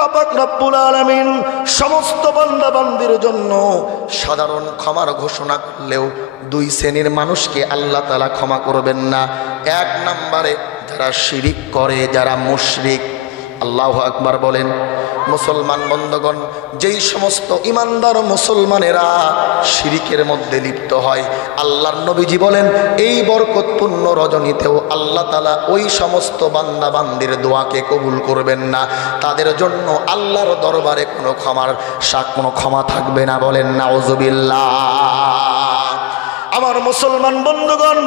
আল্লাহ পাক রব্বুল আলামিন সমস্ত বান্দা বান্দির জন্য সাধারণ ক্ষমার ঘোষণা করলেও দুই শ্রেণীর মানুষকে আল্লাহ তাআলা ক্ষমা করবেন না। এক নম্বরে যারা শিরিক করে, যারা মুশরিক। আল্লাহু আকবার বলেন। মুসলমান বন্ধুগণ, যেই সমস্ত ইমানদার মুসলমানেরা শিরিকের মধ্যে লিপ্ত হয়, আল্লাহর নবীজি বলেন এই বরকতপূর্ণ রজনীতেও আল্লাহ তাআলা ওই সমস্ত বান্দা বান্দির দোয়াকে কবুল করবেন না। তাদের জন্য আল্লাহর দরবারে কোনো ক্ষমা থাকবে না। বলেন নাউজুবিল্লাহ। আমার মুসলমান বন্ধুগণ,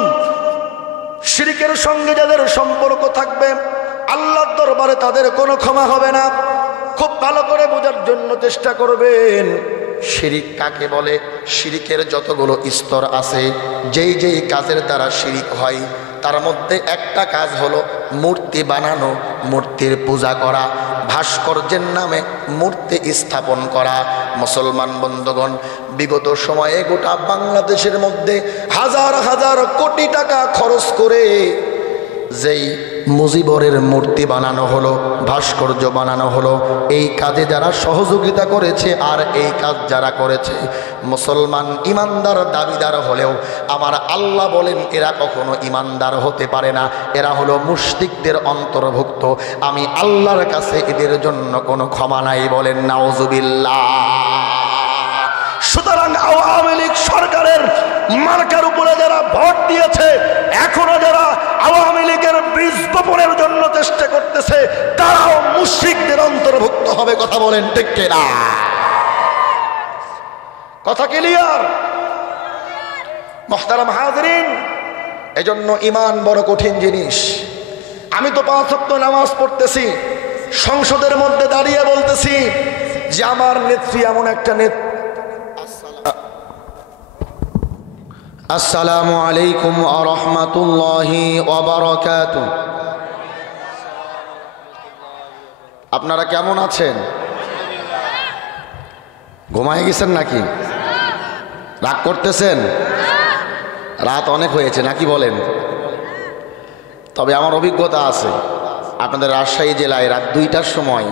শিরিকের সঙ্গে যাদের সম্পর্ক থাকবে আল্লাহর দরবারে তাদের কোনো ক্ষমা হবে না। খুব ভালো করে বোঝার জন্য চেষ্টা করবেন শিরিক কাকে বলে। শিরিকের যতগুলো স্তর আছে, যেই যেই কাজের দ্বারা শিরিক হয় তার মধ্যে একটা কাজ হলো মূর্তি বানানো, মূর্তির পূজা করা, ভাস্কর্যের নামে মূর্তি স্থাপন করা। মুসলমান বন্ধুগণ, বিগত সময়ে গোটা বাংলাদেশের মধ্যে হাজার হাজার কোটি টাকা খরচ করে যেই মুজিবরের মূর্তি বানানো হলো, ভাস্কর্য বানানো হলো, এই কাজে যারা সহযোগিতা করেছে আর এই কাজ যারা করেছে মুসলমান ইমানদার দাবিদার হলেও আমার আল্লাহ বলেন এরা কখনো ইমানদার হতে পারে না, এরা হলো মুশরিকদের অন্তর্ভুক্ত। আমি আল্লাহর কাছে এদের জন্য কোনো ক্ষমা নাই। বলেন নাউজুবিল্লাহ। সুতরাং আওয়ামী লীগ সরকারের মার্কার উপরে যারা ভোট দিয়েছে, এখনো যারা আওয়ামী লীগের বীজ বপনের জন্য চেষ্টা করতেছে, তারাও মুশরিকদের অন্তর্ভুক্ত হবে। কথা বলেন ঠিক কিনা? কথা ক্লিয়ার? মুহতারাম হাজিরিন, এজন্য ঈমান বড় কঠিন জিনিস। আমি তো 5 ওয়াক্ত নামাজ পড়তেছি, সংসদের মধ্যে দাঁড়িয়ে বলতেছি যে আমার নেত্রী এমন একটা নেত্রী। আসসালামু আলাইকুম ওয়া রাহমাতুল্লাহি ওয়া বারাকাতুহু। আপনারা কেমন আছেন? ঘুমায় গেছেন নাকি? রাগ করতেছেন? রাত অনেক হয়েছে নাকি বলেন? তবে আমার অভিজ্ঞতা আছে, আপনাদের রাজশাহী জেলায় রাত 2টার সময়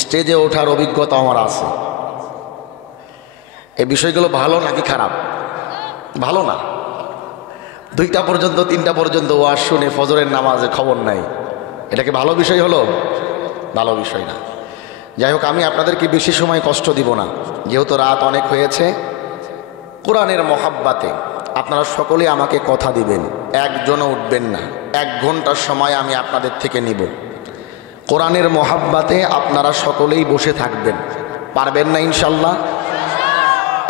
স্টেজে ওঠার অভিজ্ঞতা আমার আছে। এই বিষয়গুলো ভালো নাকি খারাপ? ভালো না। 2টা পর্যন্ত 3টা পর্যন্ত ওয়াজ শুনে ফজরের নামাজে খবর নাই, এটাকে ভালো বিষয় হলো? ভালো বিষয় না। যাই হোক, আমি আপনাদেরকে বেশি সময় কষ্ট দিব না, যেহেতু রাত অনেক হয়েছে। কোরআনের মহাব্বাতে আপনারা সকলেই আমাকে কথা দিবেন, একজনও উঠবেন না। 1 ঘন্টার সময় আমি আপনাদের থেকে নিব। কোরআনের মহাব্বাতে আপনারা সকলেই বসে থাকবেন, পারবেন না ইনশাল্লাহ?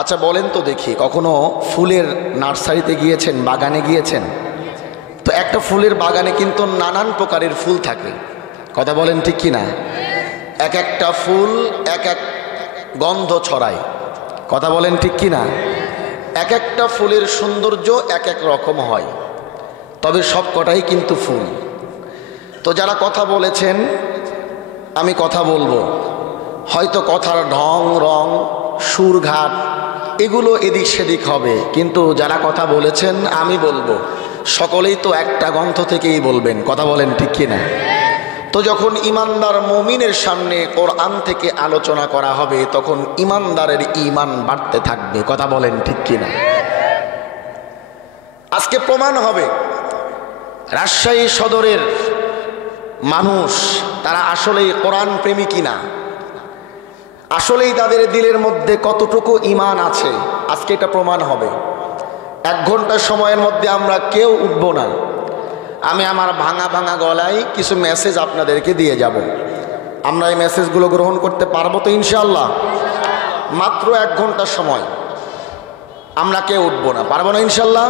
আচ্ছা বলেন তো দেখি, কখনো ফুলের নার্সারিতে গিয়েছেন, বাগানে গিয়েছেন? তো একটা ফুলের বাগানে কিন্তু নানান প্রকারের ফুল থাকে। কথা বলেন ঠিক কি না? এক একটা ফুল এক এক গন্ধ ছড়ায়। কথা বলেন ঠিক কি না? এক একটা ফুলের সৌন্দর্য এক এক রকম হয়, তবে সব কটাই কিন্তু ফুল। তো যারা কথা বলেছেন, আমি কথা বলবো, হয়তো কথার ঢং রং সুরঘাট এগুলো এদিক সেদিক হবে, কিন্তু যারা কথা বলেছেন আমি বলবো, সকলেই তো একটা গ্রন্থ থেকেই বলবেন। কথা বলেন ঠিক কিনা? তো যখন ইমানদার মুমিনের সামনে কোরআন থেকে আলোচনা করা হবে, তখন ইমানদারের ঈমান বাড়তে থাকবে। কথা বলেন ঠিক কিনা? আজকে প্রমাণ হবে রাজশাহী সদরের মানুষ তারা আসলেই কোরআন প্রেমী কিনা, আসলেই তাদের দিলের মধ্যে কতটুকু ঈমান আছে। আজকে এটা প্রমাণ হবে। 1 ঘন্টার সময়ের মধ্যে আমরা কেউ উঠবো না। আমি আমার ভাঙা ভাঙা গলায় কিছু মেসেজ আপনাদেরকে দিয়ে যাব। আমরা এই মেসেজগুলো গ্রহণ করতে পারবো তো ইনশাআল্লাহ? মাত্র 1 ঘন্টার সময় আমরা কেউ উঠবো না, পারবো না ইনশাআল্লাহ?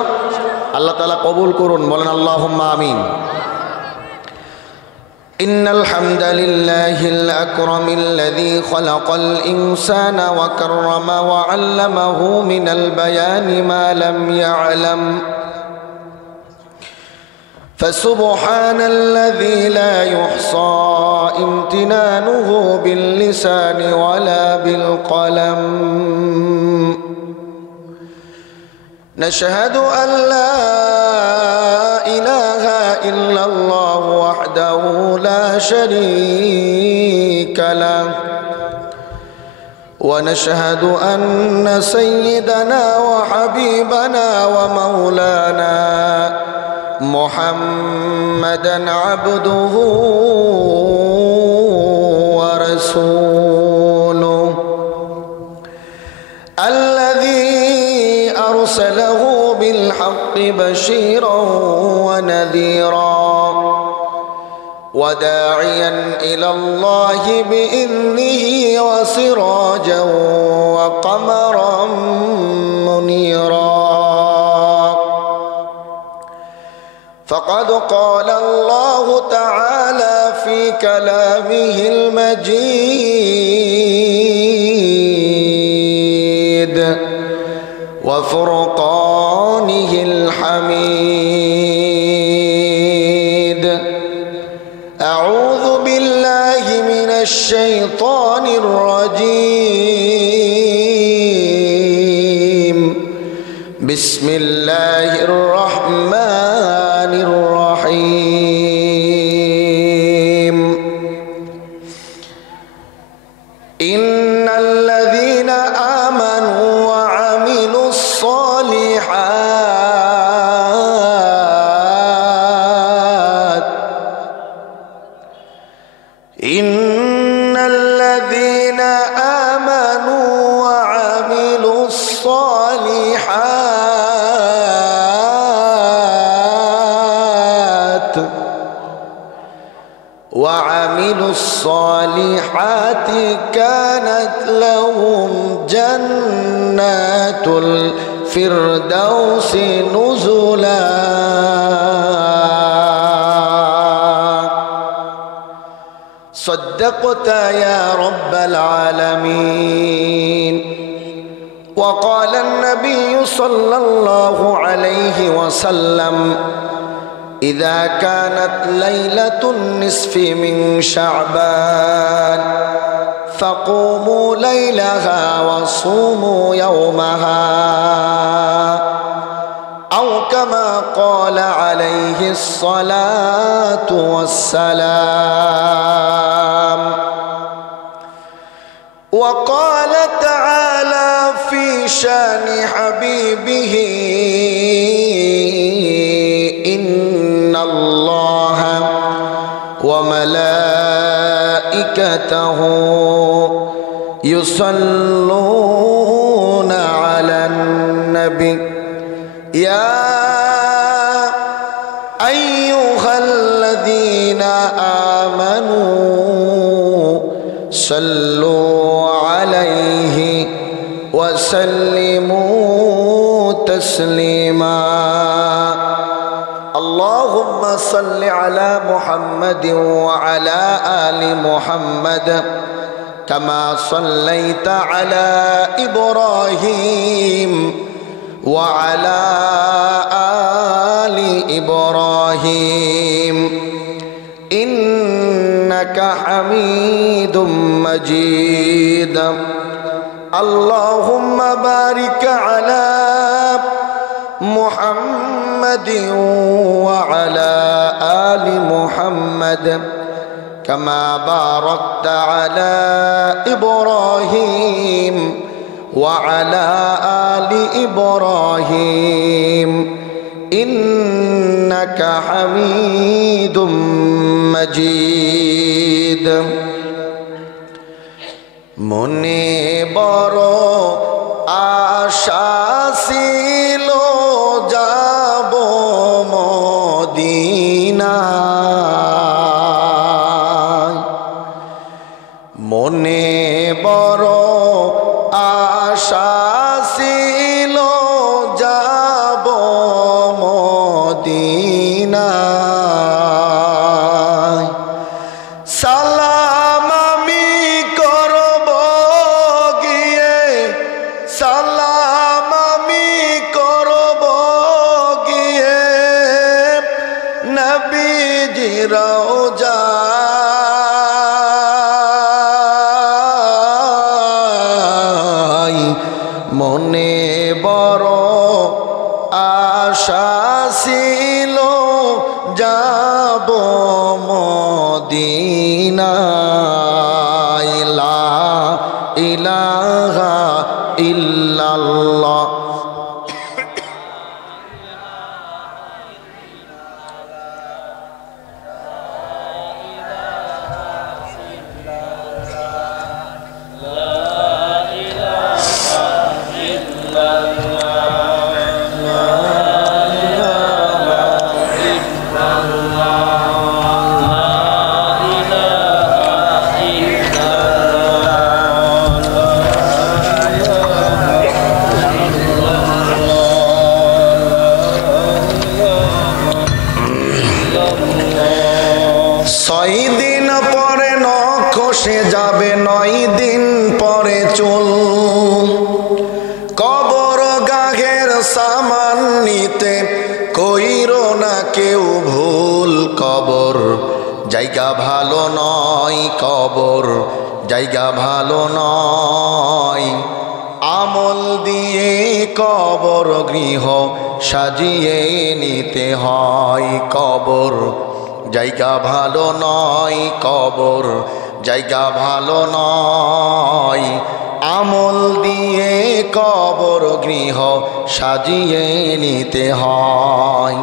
আল্লাহ তাআলা কবুল করুন, বলেন আল্লাহুম্মা আমিন। ইন্নাল হামদালিল্লাহিল আকরামিল্লাযী খালাকাল ইনসানা ওয়া কাররামা ওয়া আল্লামাহু মিনাল বায়ানি মা লাম ইয়ালাম فسبحان الذي لا يحصى امتنانه باللسان ولا بالقلم نشهد أن لا إله إلا الله وحده لا شريك له ونشهد أن سيدنا وحبيبنا ومولانا محمدًا عبده ورسوله الذي أرسله بالحق بشيرا ونذيرا وداعيا إلى الله بإذنه وسراجا وقمرا منيرا فقد قال الله تعالى في كلامه المجيد وفرقانه الحميد أعوذ بالله من الشيطان الرجيم بسم الله الرحمن الرحيم إن الذين آمنوا وعملوا الصالحات إن الذين آمنوا وعملوا الصالحات كانت لهم جنات الفردوس نزلا صدقت يا رب العالمين. وقال النبي صلى الله عليه وسلم إذا كانت ليلة النصف من شعبان فقوموا ليلها وصوموا يومها أو كما قال عليه الصلاة والسلام. وقال تعالى في شان حبيبه إن الله وملائكته يصلون على النبي يا أيها الذين آمنوا صلوا عليه وسلموا تسليما. اللهم صل على محمد وعلى آل محمد كما صليت على إبراهيم وعلى آل إبراهيم إنك حميد مجيد. اللهم بارك على محمد وعلى آل محمد كما باركت على إبراهيم وعلى آل إبراهيم إنك حميد مجيد. মনে বড় আশা ছিল যাব মদিনায়, মনে বড় আশা ছিল যাব মদিনায়। সালাম আমি করব গিয়ে, সালাম আমি করব গিয়ে নবীজি রওজায়। মনে বড় আশা ছিল যাব মদিনায়। ইলাহা ইল্লাল্লাহ। ছয় দিন পরে নখ খসে যাবে, 9 দিন পরে চুল। কবর গাঘের সামান নিতে কইরো না কেউ ভুল। কবর জায়গা ভালো নয়, কবর জায়গা ভালো নয়। আমল দিয়ে কবর গৃহ সাজিয়ে নিতে হয়। কবর জায়গা ভালো নয়, কবর জায়গা ভালো নয়। আমল দিয়ে কবর গৃহ সাজিয়ে নিতে হয়।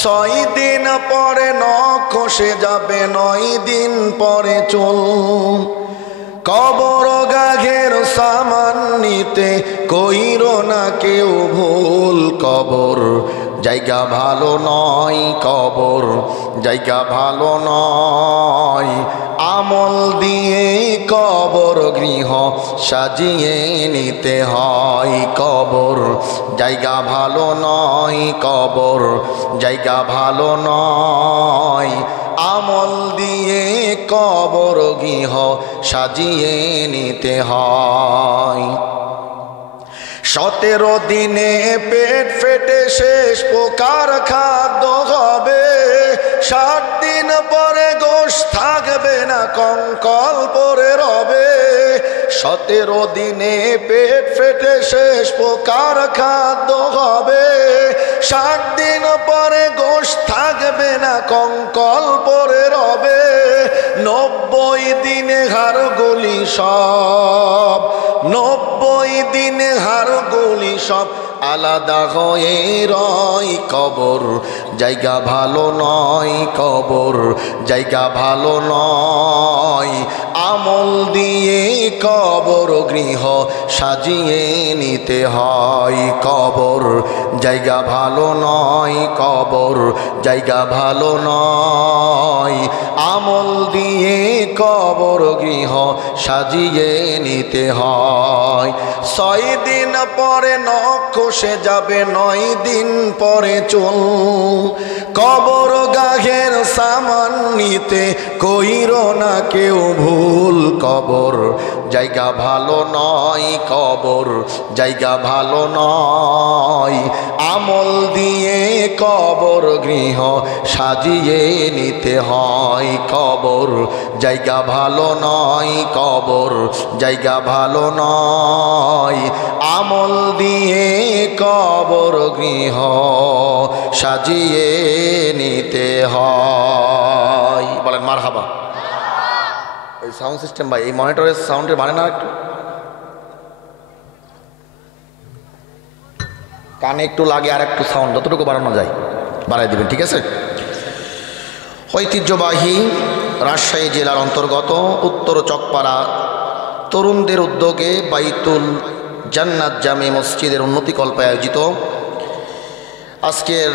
6 দিন পরে নখ খসে যাবে, 9 দিন পরে চুল। কবর গাঘের সামান নিতে কইরো না কেউ ভুল। কবর জায়গা ভালো নয়, কবর জায়গা ভালো নয়। আমল দিয়ে কবর গৃহ সাজিয়ে নিতে হয়। কবর জায়গা ভালো নয়, কবর জায়গা ভালো নয়। আমল দিয়ে কবর গৃহ সাজিয়ে নিতে হয়। 17 দিনে পেট ফেটে শেষ প্রকার খাদ্য হবে। 60 দিন পরে গোশ থাকবে না, কঙ্কাল পরে রবে। 17 দিনে পেট ফেটে শেষ প্রকার খাদ্য হবে। 60 দিন পরে গোশ থাকবে না, কঙ্কাল পরে রবে। 90 দিনে হাড়গুলি সব, 90 দিনে হাড়গুলি সব আলাদা হয়ে রয়। কবর জায়গা ভালো নয়, কবর জায়গা ভালো নয়। আমল দিয়ে কবর গৃহ সাজিয়ে নিতে হয়। কবর জায়গা ভালো নয়, কবর জায়গা ভালো নয়। আমল দিয়ে কবর গৃহ সাজিয়ে নিতে হয়। 6 দিন পরে নখ খসে যাবে, 9 দিন পরে চুল। কবর গাঘের সামান নিতে কইরো না কেউ ভুল। কবর জায়গা ভালো নয়, কবর জায়গা ভালো নয়। আমল দিয়ে কবর গৃহ সাজিয়ে নিতে হয়। কবর জায়গা ভালো নয়, কবর জায়গা ভালো নয়। আমল দিয়ে কবর গৃহ সাজিয়ে নিতে হয়। বলেন মারহাবা। এই সাউন্ড সিস্টেম ভাই, এই মনিটরের সাউন্ডের মানে না, একটু কানে একটু লাগে, আর একটু সাউন্ড যতটুকু বাড়ানো যায় বাড়াই দিবেন, ঠিক আছে? ঐতিহ্যবাহী রাজশাহী জেলার অন্তর্গত উত্তর চকপাড়া তরুণদের উদ্যোগে বাইতুল জান্নাত জামে মসজিদের উন্নতিকল্পে আয়োজিত আজকের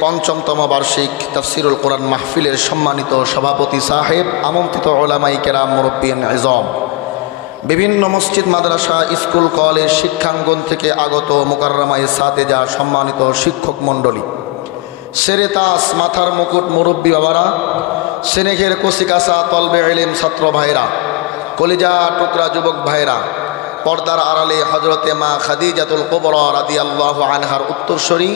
৫ম বার্ষিক তাফসিরুল কোরআন মাহফিলের সম্মানিত সভাপতি সাহেব, আমন্ত্রিত উলামায়ে কেরাম, মুরব্বিয়ান আযম, বিভিন্ন মসজিদ, মাদ্রাসা, স্কুল, কলেজ, শিক্ষাঙ্গন থেকে আগত মুকাররমায়ে সাদেজা, সম্মানিত শিক্ষক মণ্ডলী, সেরেতাস, মাথার মুকুট মুরব্বী বাবারা, সেনেঘের কচিকাঁচা তলবে ইলম ছাত্র ভাইরা, কলিজা টুকরা যুবক ভাইরা, পর্দার আড়ালে হজরতে মা খাদিজাতুল কুবরা রাদিয়াল্লাহু আনহার উত্তরসূরি,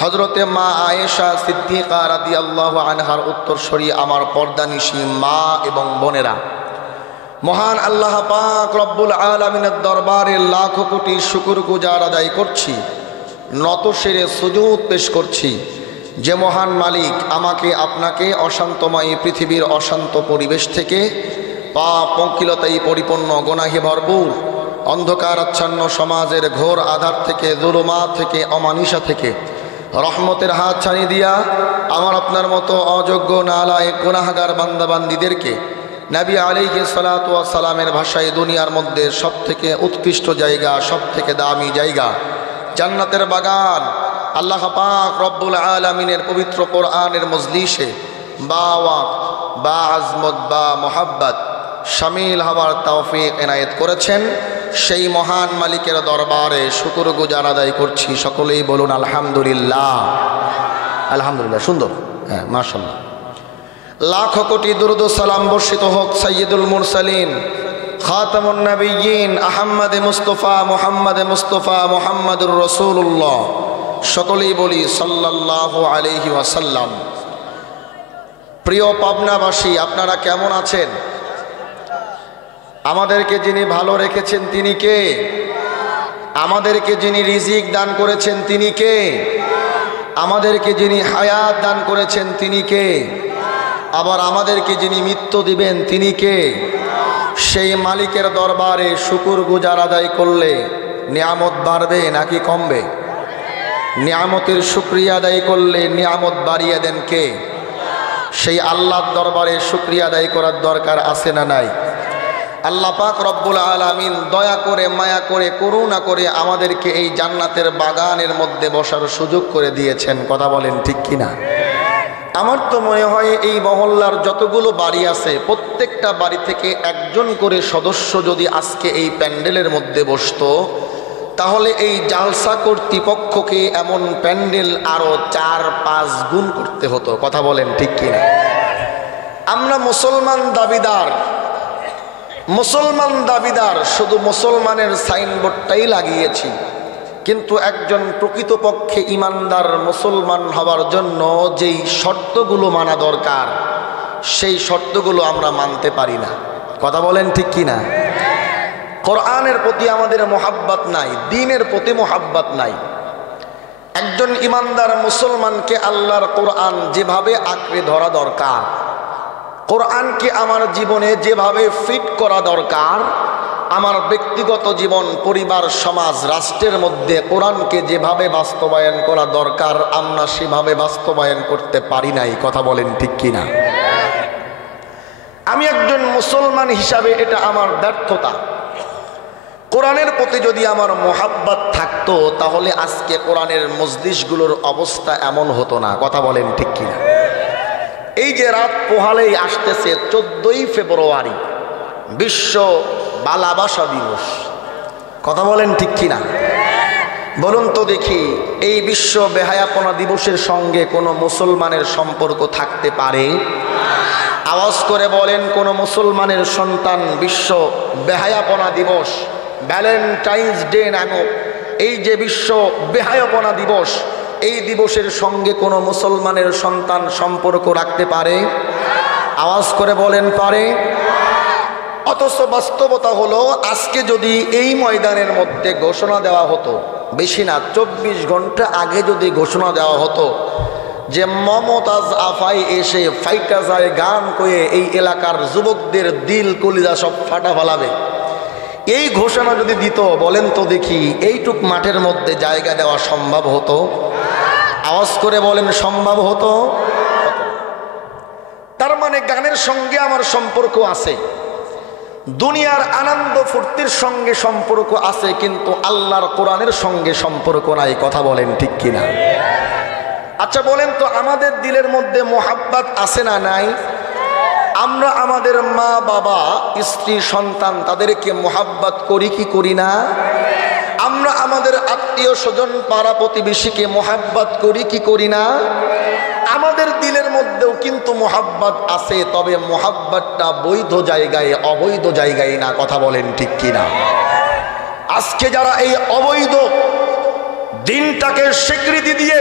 হজরতে মা আয়েশা সিদ্দিকা রাদিয়াল্লাহু আনহার উত্তরসূরি আমার পর্দানিশী মা এবং বোনেরা, মহান আল্লাহ পাক রব্বুল আলামিনের দরবারে লাখো কোটি শুকর গুজার আদায় করছি, নত শিরে সুজুদ পেশ করছি। যে মহান মালিক আমাকে আপনাকে অশান্তময় পৃথিবীর অশান্ত পরিবেশ থেকে পাপ পঙ্কিলতায় পরিপূর্ণ গুনাহে ভরপুর অন্ধকার আচ্ছন্ন সমাজের ঘোর আধার থেকে, জুলুমাত থেকে, অমানিসা থেকে রহমতের হাত ছানি দিয়া আমার আপনার মতো অযোগ্য নালায়েক গুনাহগার বান্দাবান্দিদেরকে নবী আলাইহিস সালাতু ওয়াস সালামের ভাষায় দুনিয়ার মধ্যে সবথেকে উৎকৃষ্ট জায়গা, সবথেকে দামি জায়গা, জান্নাতের বাগান আল্লাহ পাক রব্বুল আলামিনের পবিত্র কোরআনের মজলিসে বা ওয়াক্ত বা আজমত বা মোহাব্বত শামিল হওয়ার তৌফিক এনায়েত করেছেন। সেই মহান মালিকের দরবারে শুকরগুজার আদায় করছি। সকলেই বলুন আলহামদুলিল্লাহ। আলহামদুলিল্লাহ, সুন্দর, হ্যাঁ, মাশাআল্লাহ। লাখ কোটি দুরূদ ও সালাম বর্ষিত হোক সাইয়্যিদুল মুরসালিন খাতামুন নবিয়্যিন আহমদে মুস্তাফা মুহাম্মাদুর রাসূলুল্লাহ। সকলেই বলি সাল্লাল্লাহু আলাইহি ওয়াসাল্লাম। প্রিয় পাবনাবাসী, আপনারা কেমন আছেন? আমাদেরকে যিনি ভালো রেখেছেন তিনি কে? আমাদেরকে যিনি রিজিক দান করেছেন তিনি কে? আমাদেরকে যিনি হায়াত দান করেছেন তিনি কে? আবার আমাদেরকে যিনি মৃত্যু দিবেন তিনি কে? সেই মালিকের দরবারে শুকরগুজার আদায় করলে নিয়ামত বাড়বে নাকি কমবে? নিয়ামতের শুকরিয়া আদায় করলে নিয়ামত বাড়িয়ে দেন কে? সেই আল্লাহর দরবারে শুকরিয়া আদায় করার দরকার আছে না নাই? আল্লাহ পাক রব্বুল আলামিন দয়া করে, মায়া করে, করুণা করে আমাদেরকে এই জান্নাতের বাগানের মধ্যে বসার সুযোগ করে দিয়েছেন। কথা বলেন ঠিক কিনা? আমার তো মনে হয় এই মহল্লার যতগুলো বাড়ি আছে প্রত্যেকটা বাড়ি থেকে একজন করে সদস্য যদি আজকে এই প্যান্ডেলের মধ্যে বসতো, তাহলে এই জালসা কর্তৃপক্ষকে এমন প্যান্ডেল আরো 4-5 গুণ করতে হতো। কথা বলেন ঠিক কিনা? আমরা মুসলমান দাবিদার, শুধু মুসলমানের সাইনবোর্ডটাই লাগিয়েছি, কিন্তু একজন প্রকৃতপক্ষে ইমানদার মুসলমান হওয়ার জন্য যেই শর্তগুলো মানা দরকার সেই শর্তগুলো আমরা মানতে পারি না। কথা বলেন ঠিক কিনা? কোরআনের প্রতি আমাদের মোহাব্বত নাই, দ্বীনের প্রতি মোহাব্বত নাই। একজন ইমানদার মুসলমানকে আল্লাহর কোরআন যেভাবে আঁকড়ে ধরা দরকার, কোরআনকে আমার জীবনে যেভাবে ফিট করা দরকার, আমার ব্যক্তিগত জীবন, পরিবার, সমাজ, রাষ্ট্রের মধ্যে কোরআনকে যেভাবে বাস্তবায়ন করা দরকার আমরা সেভাবে বাস্তবায়ন করতে পারি নাই। কথা বলেন ঠিক কিনা? আমি একজন মুসলমান হিসাবে এটা আমার ব্যর্থতা। কোরআনের প্রতি যদি আমার মোহাব্বত থাকতো তাহলে আজকে কোরআনের মজলিসগুলোর অবস্থা এমন হতো না। কথা বলেন ঠিক কিনা? এই যে রাত পোহালেই আসতেছে 14ই ফেব্রুয়ারি বিশ্ব ভালোবাসা দিবস। কথা বলেন ঠিক কিনা? বলুন তো দেখি, এই বিশ্ব বেহায়াপনা দিবসের সঙ্গে কোনো মুসলমানের সম্পর্ক থাকতে পারে? আওয়াজ করে বলেন, কোন মুসলমানের সন্তান বিশ্ব বেহায়াপনা দিবস, ভ্যালেন্টাইন্স ডে নামক এই যে বিশ্ব বেহায়াপনা দিবস, এই দিবসের সঙ্গে কোনো মুসলমানের সন্তান সম্পর্ক রাখতে পারে? আওয়াজ করে বলেন পারে? অথচ বাস্তবতা হলো আজকে যদি এই ময়দানের মধ্যে ঘোষণা দেওয়া হতো, বেশি না 24 ঘন্টা আগে যদি ঘোষণা দেওয়া হতো যে মমতাজ আফাই এসে ফাইটা যায় গান কয়ে এই এলাকার যুবকদের দিল কলিজা সব ফাটা ফালাবে, এই ঘোষণা যদি দিত, বলেন তো দেখি এইটুক মাঠের মধ্যে জায়গা দেওয়া সম্ভব হতো? আওয়াজ করে বলেন সম্ভব হতো? তার মানে গানের সঙ্গে আমার সম্পর্ক আছে, দুনিয়ার আনন্দ ফুর্তির সঙ্গে সম্পর্ক আছে, কিন্তু আল্লাহর কোরআনের সঙ্গে সম্পর্ক নাই। কথা বলেন ঠিক কিনা? আচ্ছা বলেন তো, আমাদের দিলের মধ্যে মোহাব্বত আছে না নাই? আমরা আমাদের মা বাবা, স্ত্রী, সন্তান তাদেরকে মোহাব্বত করি কি করি না? আমরা আমাদের আত্মীয় স্বজন, পাড়া প্রতিবেশীকে মোহাব্বত করি কি করি না? আমাদের দিলের মধ্যেও কিন্তু মোহাব্বত আছে, তবে মোহাব্বতটা বৈধ জায়গায়, অবৈধ জায়গায় না। কথা বলেন ঠিক কিনা? আজকে যারা এই অবৈধ দিনটাকে স্বীকৃতি দিয়ে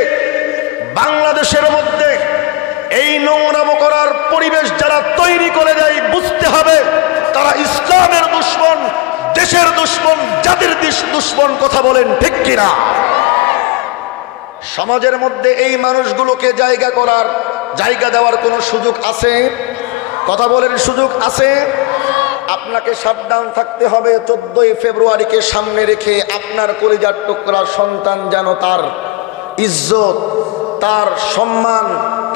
বাংলাদেশের মধ্যে এই নোংরামো করার পরিবেশ যারা তৈরি করে দেয়, বুঝতে হবে তারা ইসলামের দুশমন, দেশের দুশমন, জাতির দুশমন। কথা বলেন ঠিক কিনা? সমাজের মধ্যে এই মানুষগুলোকে জায়গা দেওয়ার কোনো সুযোগ আছে? কথা বলেন সুযোগ আছে? আপনাকে সাবধান থাকতে হবে 14ই ফেব্রুয়ারিকে সামনে রেখে আপনার কলিজার টুকরা সন্তান যেন তার ইজ্জত, তার সম্মান,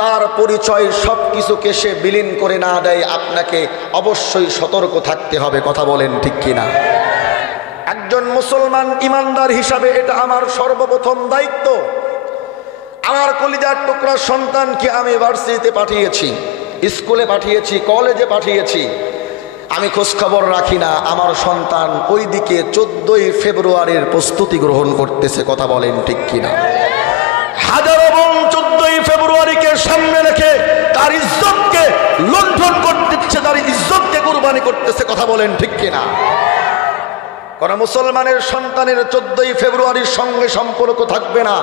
তার পরিচয় সব কিছুকে সে বিলীন করে না দেয়। আপনাকে অবশ্যই সতর্ক থাকতে হবে। কথা বলেন ঠিক কিনা? একজন মুসলমান ইমানদার হিসাবে এটা আমার সর্বপ্রথম দায়িত্ব। আমার কলিজার টুকরা সন্তানকে আমি ভার্সিটিতে পাঠিয়েছি, স্কুলে পাঠিয়েছি, কলেজে পাঠিয়েছি, আমি খোঁজখবর রাখি না আমার সন্তান ওইদিকে 14ই ফেব্রুয়ারির প্রস্তুতি গ্রহণ করতেছে। কথা বলেন ঠিক কিনা? হাজারো বোন 14ই ফেব্রুয়ারিকে সামনে রেখে তার ইজ্জতকে লুণ্ঠন করতেছে, তার ইজ্জতকে কুরবানি করতেছে। কথা বলেন ঠিক কিনা? কোন মুসলমানের সন্তানের 14ই ফেব্রুয়ারির সঙ্গে সম্পর্ক থাকবে না।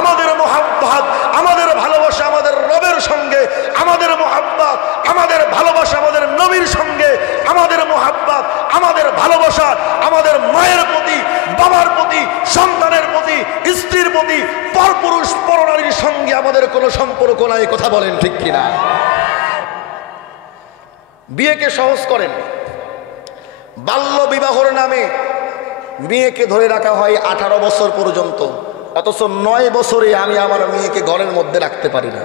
আমাদের মুহাব্বত, আমাদের ভালোবাসা আমাদের রবের সঙ্গে, আমাদের মুহাব্বত, আমাদের ভালোবাসা আমাদের নবীর সঙ্গে, আমাদের মুহাব্বত, আমাদের ভালোবাসা আমাদের মায়ের প্রতি, বাবার প্রতি, সন্তানের প্রতি, স্ত্রীর প্রতি, পরপুরুষ পরনারীর সঙ্গে আমাদের কোনো সম্পর্ক নাই। কথা বলেন ঠিক কিনা? বিয়েকে সহজ করেন। বাল্য বিবাহর নামে মেয়েকে ধরে রাখা হয় 18 বছর পর্যন্ত, অথচ 9 বছরে আমি আমার মেয়েকে ঘরের মধ্যে রাখতে পারি না।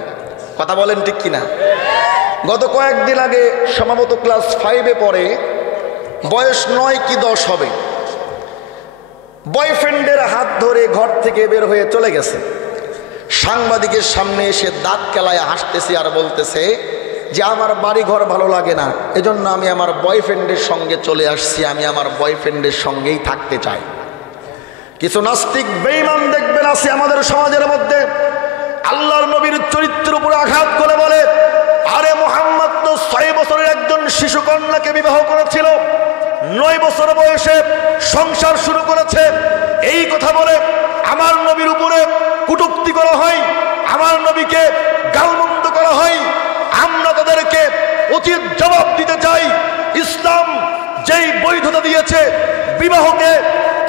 কথা বলেন ঠিক কিনা? গত কয়েকদিন আগে সম্ভবত ক্লাস 5-এ পড়ে, বয়স 9 কি 10 হবে, বয়ফ্রেন্ডের হাত ধরে ঘর থেকে বের হয়ে চলে গেছে। সাংবাদিকের সামনে এসে দাঁত কেলায় হাসতেছে আর বলতেছে যে আমার বাড়ি ঘর ভালো লাগে না, এজন্য আমি আমার বয়ফ্রেন্ডের সঙ্গে চলে আসছি, আমি আমার বয়ফ্রেন্ডের সঙ্গেই থাকতে চাই। কিছু নাস্তিক বেঈমান দেখবেন আছে আমাদের সমাজের মধ্যে, আল্লাহর নবীর চরিত্রের উপর আঘাত করে বলে, আরে মুহাম্মদ তো 6 বছরের একজন শিশু কন্যাকে বিবাহ করেছিল, 9 বছর বয়সে সংসার শুরু করেছে। এই কথা বলে আমার নবীর উপরে কটূক্তি করা হয়, আমার নবীকে গালমন্দ করা হয়। আমরা তাদেরকে উচিত জবাব দিতে চাই। ইসলাম যেই বৈধতা দিয়েছে বিবাহকে,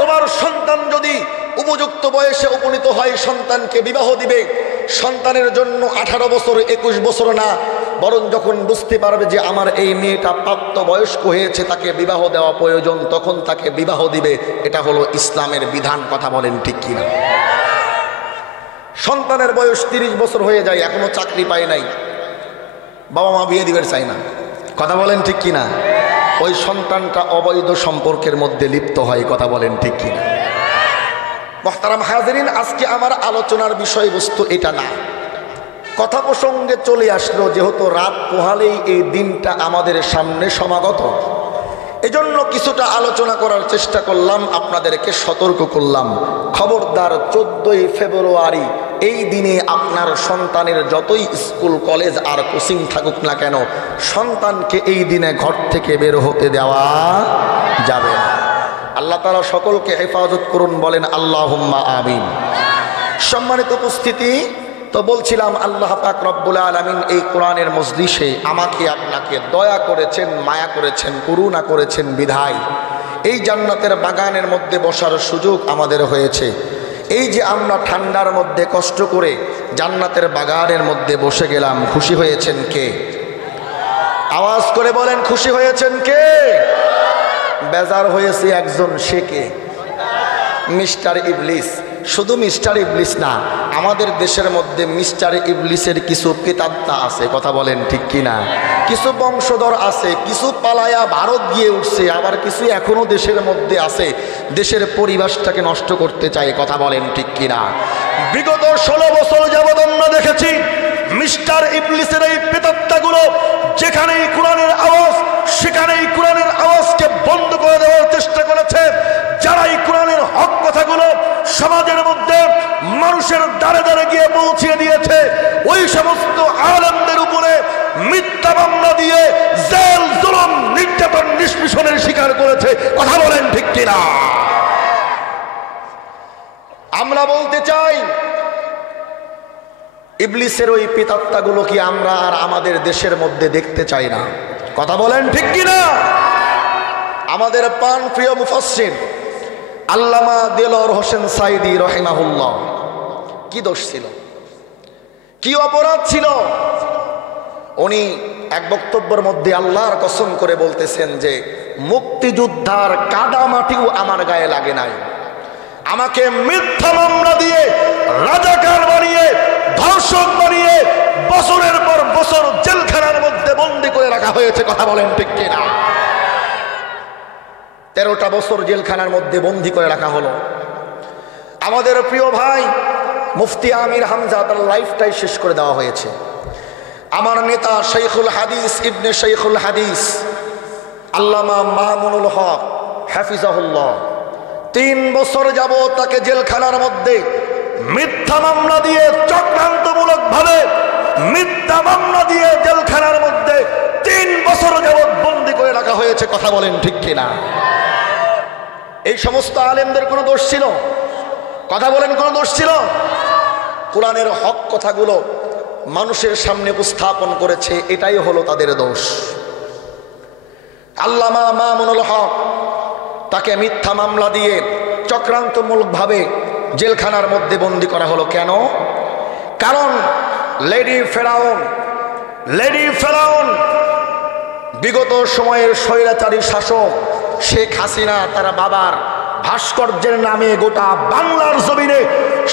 তোমার সন্তান যদি উপযুক্ত বয়সে উপনীত হয় সন্তানকে বিবাহ দিবে। সন্তানের জন্য 18 বছর 21 বছর না, বরং যখন বুঝতে পারবে যে আমার এই মেয়েটা প্রাপ্ত বয়স্ক হয়েছে, তাকে বিবাহ দেওয়া প্রয়োজন, তখন তাকে বিবাহ দিবে। এটা হলো ইসলামের বিধান। কথা বলেন ঠিক কিনা? সন্তানের বয়স 30 বছর হয়ে যায়, এখনো চাকরি পায় নাই, বাবা মা বিয়ে দিবে চায় না। কথা বলেন ঠিক কিনা? ওই সন্তানটা অবৈধ সম্পর্কের মধ্যে লিপ্ত হয়। কথা বলেন ঠিক কিনা? মুহতারাম হাজিরিন, আজকে আমার আলোচনার বিষয়বস্তু এটা না। কথা প্রসঙ্গে চলে আসলো, যেহেতু রাত পোহালেই এই দিনটা আমাদের সামনে সমাগত, এজন্য কিছুটা আলোচনা করার চেষ্টা করলাম, আপনাদেরকে সতর্ক করলাম। খবরদার, 14ই ফেব্রুয়ারি এই দিনে আপনার সন্তানের যতই স্কুল কলেজ আর কোচিং থাকুক না কেন, সন্তানকে এই দিনে ঘর থেকে বের হতে দেওয়া যাবে না। আল্লাহ তাআলা সকলকে হেফাজত করুন, বলেন আল্লাহুম্মা আমিন। সম্মানিত উপস্থিতি, তো বলছিলাম আল্লাহ পাক রব্বুল আলামিন এই কোরআনের মজলিসে আমাকে আপনাকে দয়া করেছেন, মায়া করেছেন, করুণা করেছেন বিধায় এই জান্নাতের বাগানের মধ্যে বসার সুযোগ আমাদের হয়েছে। এই যে আমরা ঠান্ডার মধ্যে কষ্ট করে জান্নাতের বাগানের মধ্যে বসে গেলাম, খুশি হয়েছেন কে? আওয়াজ করে বলেন, খুশি হয়েছেন কে? বেজার হয়েছে একজন, সে কে? মিস্টার ইবলিস। শুধু মিস্টার ইবলিস না, আমাদের দেশের মধ্যে মিস্টার ইবলিসের কিছু পিতাত্তা আছে। কথা বলেন ঠিক কিনা? কিছু বংশধর আছে, কিছু পালায়া ভারত গিয়ে উঠছে, আবার কিছু এখনো দেশের মধ্যে আছে, দেশের পরিবেশটাকে নষ্ট করতে চায়। কথা বলেন ঠিক কিনা? বিগত 16 বছর যাবৎ আমরা দেখেছি মিস্টার ইবলিসের এই পিতাত্তাগুলো যেখানেই কোরআনের আওয়াজ, সেখানেই কোরআনের আওয়াজকে বন্ধ করে দেওয়ার চেষ্টা করেছে। যারাই কোরআনের হক কথাগুলো সমাজের মধ্যে মানুষের দ্বারে দ্বারে গিয়ে পৌঁছে দিয়েছে, ওই সমস্ত আলেমদের উপরে মিথ্যা মামলা দিয়ে জেল, জুলুম, নির্যাতন, নিষ্পেষণের শিকার করেছে। কথা বলেন ঠিক কিনা? আমরা বলতে চাই, ইবলিসের ওই পিতাত্তাগুলো কি আমরা আর আমাদের দেশের মধ্যে দেখতে চাই না? কথা বলেন ঠিক কিনা? আমাদের প্রাণ প্রিয় মুফাসসির আল্লামা দেলোয়ার হোসেন সাইদি রহিমাহুল্লাহ কি দোষ ছিল, কি অপরাধ ছিল? উনি এক বক্তব্যের মধ্যে আল্লাহর কসম করে বলতেছেন যে মুক্তিযোদ্ধার কাদা মাটিও আমার গায়ে লাগে নাই, আমাকে মিথ্যা মামলা দিয়ে রাজাকার বানিয়ে ধর্ষক বানিয়ে বছরের পর বছর জেলখানার মধ্যে বন্দী করে রাখা হয়েছে। কথা বলেন ঠিক কিনা? 13টা বছর জেলখানার মধ্যে বন্দী করে রাখা হলো। আমাদের প্রিয় ভাই মুফতি আমির হামজা তার লাইফটাই শেষ করে দেওয়া হয়েছে। আমার নেতা শাইখুল হাদিস ইবনে শাইখুল হাদিস আল্লামা মামুনুল হক হাফিজাহুল্লাহ 3 বছর যাবত তাকে জেলখানার মধ্যে মিথ্যা মামলা দিয়ে চক্রান্তমূলক ভাবে মিথ্যা মামলা দিয়ে জেলখানার মধ্যে 3 বছর যাবত বন্দী করে রাখা হয়েছে। কথা বলেন ঠিক কিনা? এই সমস্ত আলেমদের কোনো দোষ ছিল? কথা বলেন, কোনো দোষ ছিল? কোরআনের হক কথাগুলো মানুষের সামনে উপস্থাপন করেছে, এটাই হলো তাদের দোষ। আল্লামা মামুনুল হক তাকে মিথ্যা মামলা দিয়ে চক্রান্তমূলকভাবে জেলখানার মধ্যে বন্দী করা হলো। কেন? কারণ লেডি ফেরাউন বিগত সময়ের স্বৈরাচারী শাসক শেখ হাসিনা তার বাবার ভাস্কর্যের নামে গোটা বাংলার জমিনে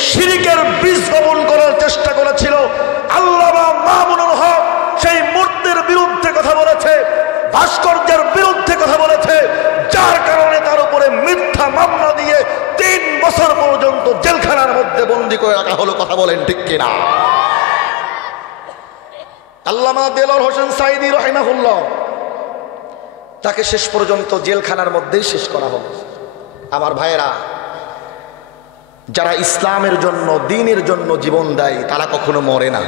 শিরকের বীজ বপন করার চেষ্টা করেছিল। আল্লামা মামুনুল হক সেই মূর্তির বিরুদ্ধে কথা বলেছে, ভাস্কর্যের বিরুদ্ধে কথা বলেছে, যার কারণে তার উপরে মিথ্যা মামলা দিয়ে 3 বছর পর্যন্ত জেলখানার মধ্যে বন্দী করে রাখা হলো। কথা বলেন ঠিক কিনা? আল্লামা দেলোয়ার হোসেন সাঈদী রাহিমাহুল্লাহ তাকে শেষ পর্যন্ত জেলখানার মধ্যেই শেষ করা হলো। আমার ভাইয়েরা, যারা ইসলামের জন্য দ্বীনের জন্য জীবন দেয় তারা কখনো মরে না।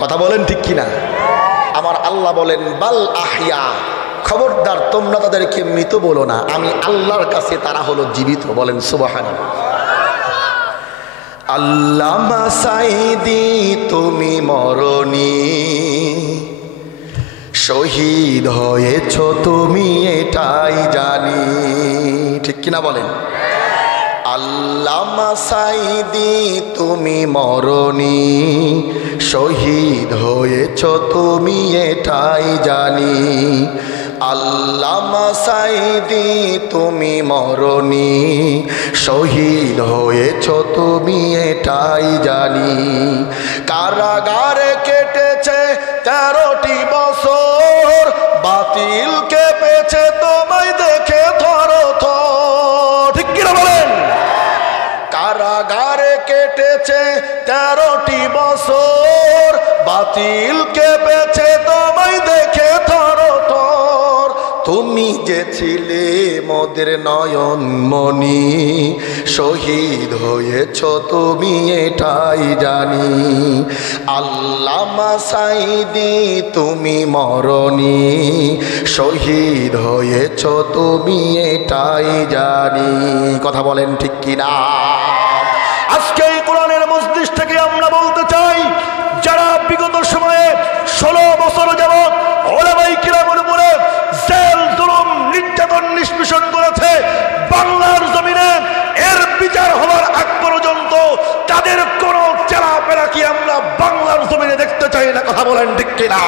কথা বলেন ঠিক কিনা? আমার আল্লাহ বলেন বাল আহিয়া, খবরদার তোমরা তাদেরকে মৃত বলো না, আমি আল্লাহর কাছে তারা হলো জীবিত। বলেন সুবহানাল্লাহ। আল্লামা সাঈদী তুমি মরনি, শহীদ হয়েছ তুমি এটাই জানি। ঠিক কিনা বলেন? আল্লামা সাঈদী তুমি মরনি, শহীদ হয়েছ তুমি এটাই জানি। আল্লামা সাঈদী তুমি মরনি, শহীদ হয়েছ তুমি এটাই জানি। কারাগারে কেটেছে 13টি বছর, বাতিল কেঁপেছে তোমায় দেখে থরথর। ঠিক কিনা বলেন? কারাগারে কেটেছে 13টি বছর, বাতিল কেঁপেছে তোমায় দেখে থরথর। তুমি যে ছিলে মোদের নয়ন মনি, শহীদ হয়েছ তুমি এটাই জানি। আল্লামা সাঈদী তুমি মরনি, শহীদ হয়েছ তুমি এটাই জানি। কথা বলেন ঠিক কিনা? আজকে এই কোরআনের মজলিস থেকে আমরা বলতে চাই, যারা বিগত সময়ে 16 বছর যাবত উলামায়ে কিরামের উপরে জেল জুলুম নির্যাতন নিষ্পেষণ করেছে, বাংলার জমিনে এর বিচার হওয়ার আগ পর্যন্ত তাদের কোন চেলাপেলা কি আমরা বাংলার জমিনে দেখতে চাই না। কথা বলেন ঠিক কিনা?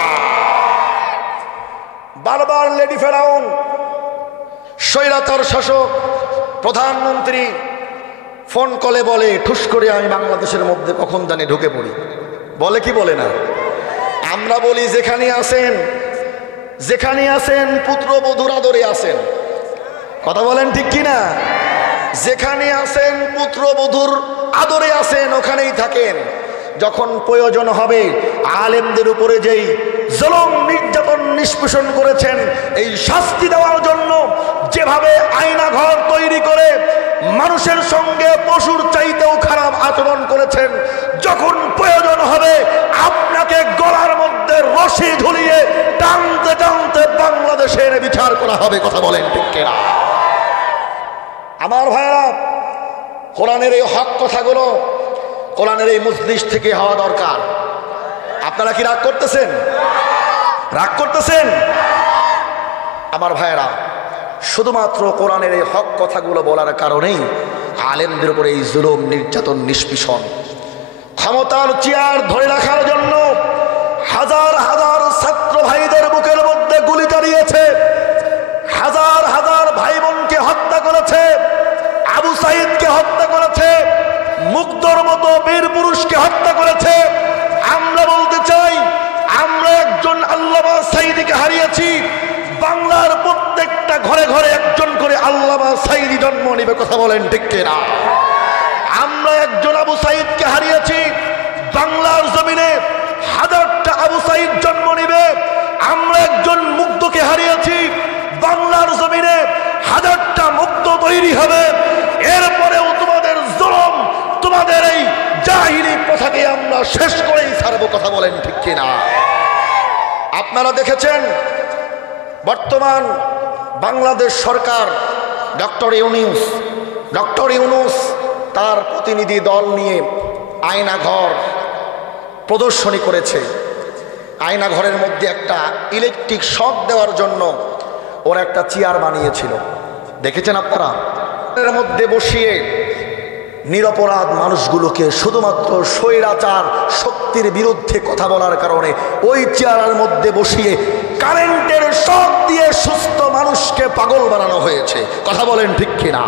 বারবার লেডি ফেরাউন স্বৈরাচার শাসক প্রধানমন্ত্রী ফোন কলে বলে ঠুস করে আমি বাংলাদেশের মধ্যে কখন জানি ঢুকে পড়ি। বলে কি বলে না? আমরা বলি যেখানে আছেন পুত্রবধূর আদরে আছেন। কথা বলেন ঠিক কিনা? যেখানে আছেন পুত্রবধূর আদরে আছেন, ওখানেই থাকেন। যখন প্রয়োজন হবে আলেমদের উপরে যেই জুলুম নির্যাতন নিষ্পেষণ করেছেন, এই শাস্তি দেওয়ার জন্য যেভাবে আয়না ঘর তৈরি করে মানুষের সঙ্গে পশুর চাইতেও খারাপ আচরণ করেছেন, যখন প্রয়োজন হবে আপনাকে গলার মধ্যে রশি ঝুলিয়ে টানতে টানতে বাংলাদেশে এনে বিচার করা হবে। কথা বলেন ঠিক কিনা? আমার ভাইরা, কোরআনের এই হক কথাগুলো কোরআনের এই মজলিস থেকে হওয়া দরকার। আপনারা কি রাগ করতেছেন? আমার ভাইরা, শুধুমাত্র কোরআনের এই হক কথাগুলো বলার কারণেই আলেমদের উপরে এই জুলুম নির্যাতন নিষ্পেষণ, ক্ষমতার চেয়ার ধরে রাখার জন্য হাজার হাজার ছাত্র ভাইদের বুকের মধ্যে গুলি চালিয়েছে, হাজার হাজার ভাই বোনকে হত্যা করেছে, আবু সাইদকে হত্যা করেছে, মুগ্ধর মতো বীর পুরুষকে হত্যা করেছে। আমরা বলতে চাই, আমরা একজন আল্লামা সাইদিকে হারিয়েছি। বাংলার প্রত্যেকটা ঘরে ঘরে একজন করে আল্লামা সাইদি জন্ম নিবে, কথা বলেন ঠিক কিনা? আমরা একজন আবু সাইদকে হারিয়েছি, বাংলার জমিনে হাজারটা আবু সাইদ জন্ম নিবে। আমরা একজন মুগ্ধকে হারিয়েছি, বাংলার জমিনে হাজারটা মুগ্ধ তৈরি হবে। এরপরেও তোমাদের জুলুম, তোমাদের এই জাহিলি প্রথাকে আমরা শেষ করেই ছাড়বো, কথা বলেন ঠিক কিনা? আপনারা দেখেছেন বর্তমান বাংলাদেশ সরকার ডক্টর ইউনূস তার প্রতিনিধি দল নিয়ে আয়নাঘর প্রদর্শনী করেছে। আয়নাঘরের মধ্যে একটা ইলেকট্রিক শক দেওয়ার জন্য ওরা একটা চেয়ার বানিয়েছিল, দেখেছেন আপনারা? এর মধ্যে বসিয়ে নিরপরাধ মানুষগুলোকে শুধুমাত্র স্বৈরাচার শক্তির বিরুদ্ধে কথা বলার কারণে ওই চেয়ারের মধ্যে বসিয়ে কারেন্টের শক দিয়ে সুস্থ মানুষকে পাগল বানানো হয়েছে, কথা বলেন ঠিক কিনা?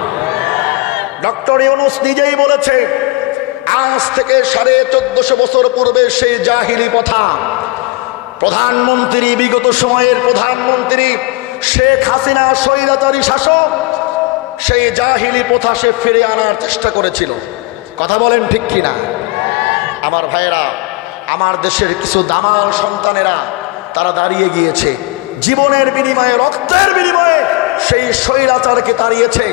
ডক্টর ইউনূস নিজেই বলেছে, আজ থেকে 1450 বছর পূর্বে সেই জাহিলি প্রথা প্রধানমন্ত্রী, বিগত সময়ের প্রধানমন্ত্রী শেখ হাসিনা স্বৈরাচারী শাসক, সেই জাহিলি প্রথা সে ফিরে আনার চেষ্টা করেছিল, কথা বলেন ঠিক কিনা? আমার ভাইয়েরা, আমার দেশের কিছু দামাল সন্তানেরা তারা দাঁড়িয়ে গিয়েছে, জীবনের বিনিময়ে, রক্তের বিনিময়ে সেই স্বৈরাচারকে তাড়িয়েছে।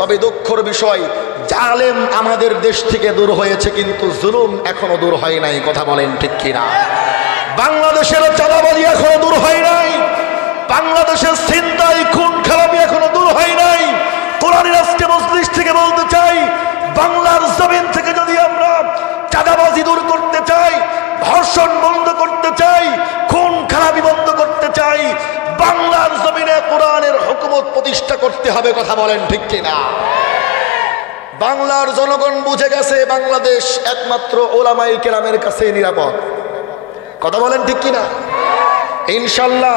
তবে দুঃখের বিষয়, জালেম আমাদের দেশ থেকে দূর হয়েছে, কিন্তু জুলুম এখনো দূর হয় নাই, কথা বলেন ঠিক কিনা? বাংলাদেশের চাঁদাবাজি এখনো দূর হয় নাই, বাংলাদেশের ছিনতাই, খুন খারাপি এখনো দূর হয় নাই। কোরআনের আজকে মজলিস থেকে বলতে চাই, বাংলার জমিন থেকে যদি আমরা চাঁদাবাজি দূর করতে চাই, ধর্ষণ বন্ধ করতে চাই, খুন খারাপি বন্ধ করতে চাই, বাংলার জমিনে কোরআনের হুকুমত প্রতিষ্ঠা করতে হবে, কথা বলেন ঠিক কিনা? বাংলার জনগণ বুঝে গেছে বাংলাদেশ একমাত্র ওলামায়ে কেরামের কাছে নিরাপদ, কথা বলেন ঠিক কিনা? ইনশাআল্লাহ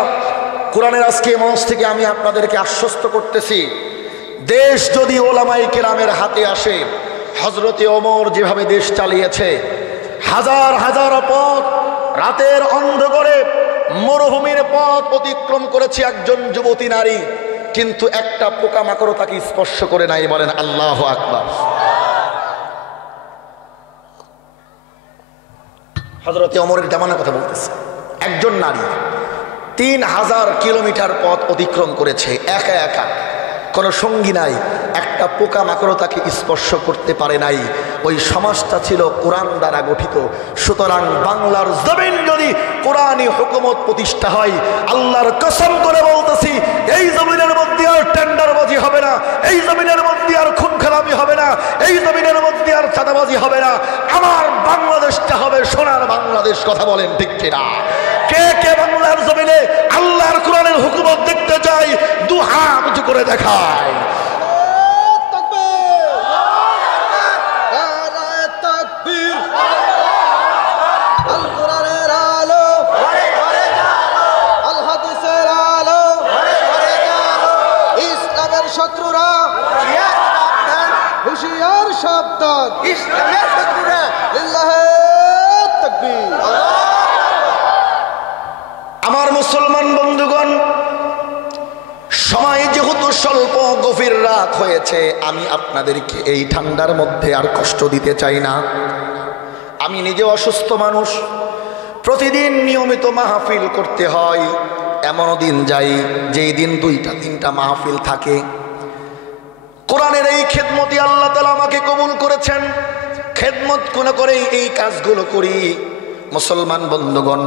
কোরআনের আজকে মঞ্চ থেকে আমি আপনাদেরকে আশ্বস্ত করতেছি, দেশ যদি ওলামায়ে কেরামের হাতে আসে, হযরতে ওমর যেভাবে দেশ চালিয়েছে, হাজার হাজার পথ রাতের অন্ধকারে মরুভূমির পথ অতিক্রম করেছে একজন যুবতী নারী, কিন্তু একটা পোকামাকড় তাকে স্পর্শ করে নাই, বলেন আল্লাহু আকবার। হযরতে ওমরের জামানার কথা বলতেছে, একজন নারী 3000 কিলোমিটার পথ অতিক্রম করেছে একা একা, কোনো সঙ্গী নাই, একটা পোকামাকড় তাকে স্পর্শ করতে পারে নাই। ওই সমাজটা ছিল কোরআন দ্বারা গঠিত। সুতরাং বাংলার জমিন যদি কোরআনী হুকুমত প্রতিষ্ঠা হয়, আল্লাহর কসম করে বলতেছি, এই জমিনের মধ্যে আর টেন্ডারবাজি হবে না, এই জমিনের মধ্যে আর খুন খারাপি হবে না, এই জমিনের মধ্যে আর চাঁদাবাজি হবে না। আমার বাংলাদেশটা হবে সোনার বাংলাদেশ, কথা বলেন ঠিক কিনা? কে কে বাংলার জমিনে আল্লাহর কোরআনের হুকুমত দেখতে চাই, দু হাত উঁচু করে দেখায়। শত্রুরা হুশিয়ার সাবধান, ইসলামের শত্রুরা লিল্লাহে তাকবীর। আমার মুসলমান বন্ধুগণ, সময় যেহেতু স্বল্প, গভীর রাত হয়েছে, আমি আপনাদেরকে এই ঠান্ডার মধ্যে আর কষ্ট দিতে চাই না। আমি নিজে অসুস্থ মানুষ, প্রতিদিন নিয়মিত মাহফিল করতে হয়। এমনও দিন যাই যেই দিন 2টা-3টা মাহফিল থাকে। কোরআনের এই খেদমতি আল্লাহ তাআলা আমাকে কবুল করেছেন, খেদমত করেই এই কাজগুলো করি। মুসলমান বন্ধুগণ,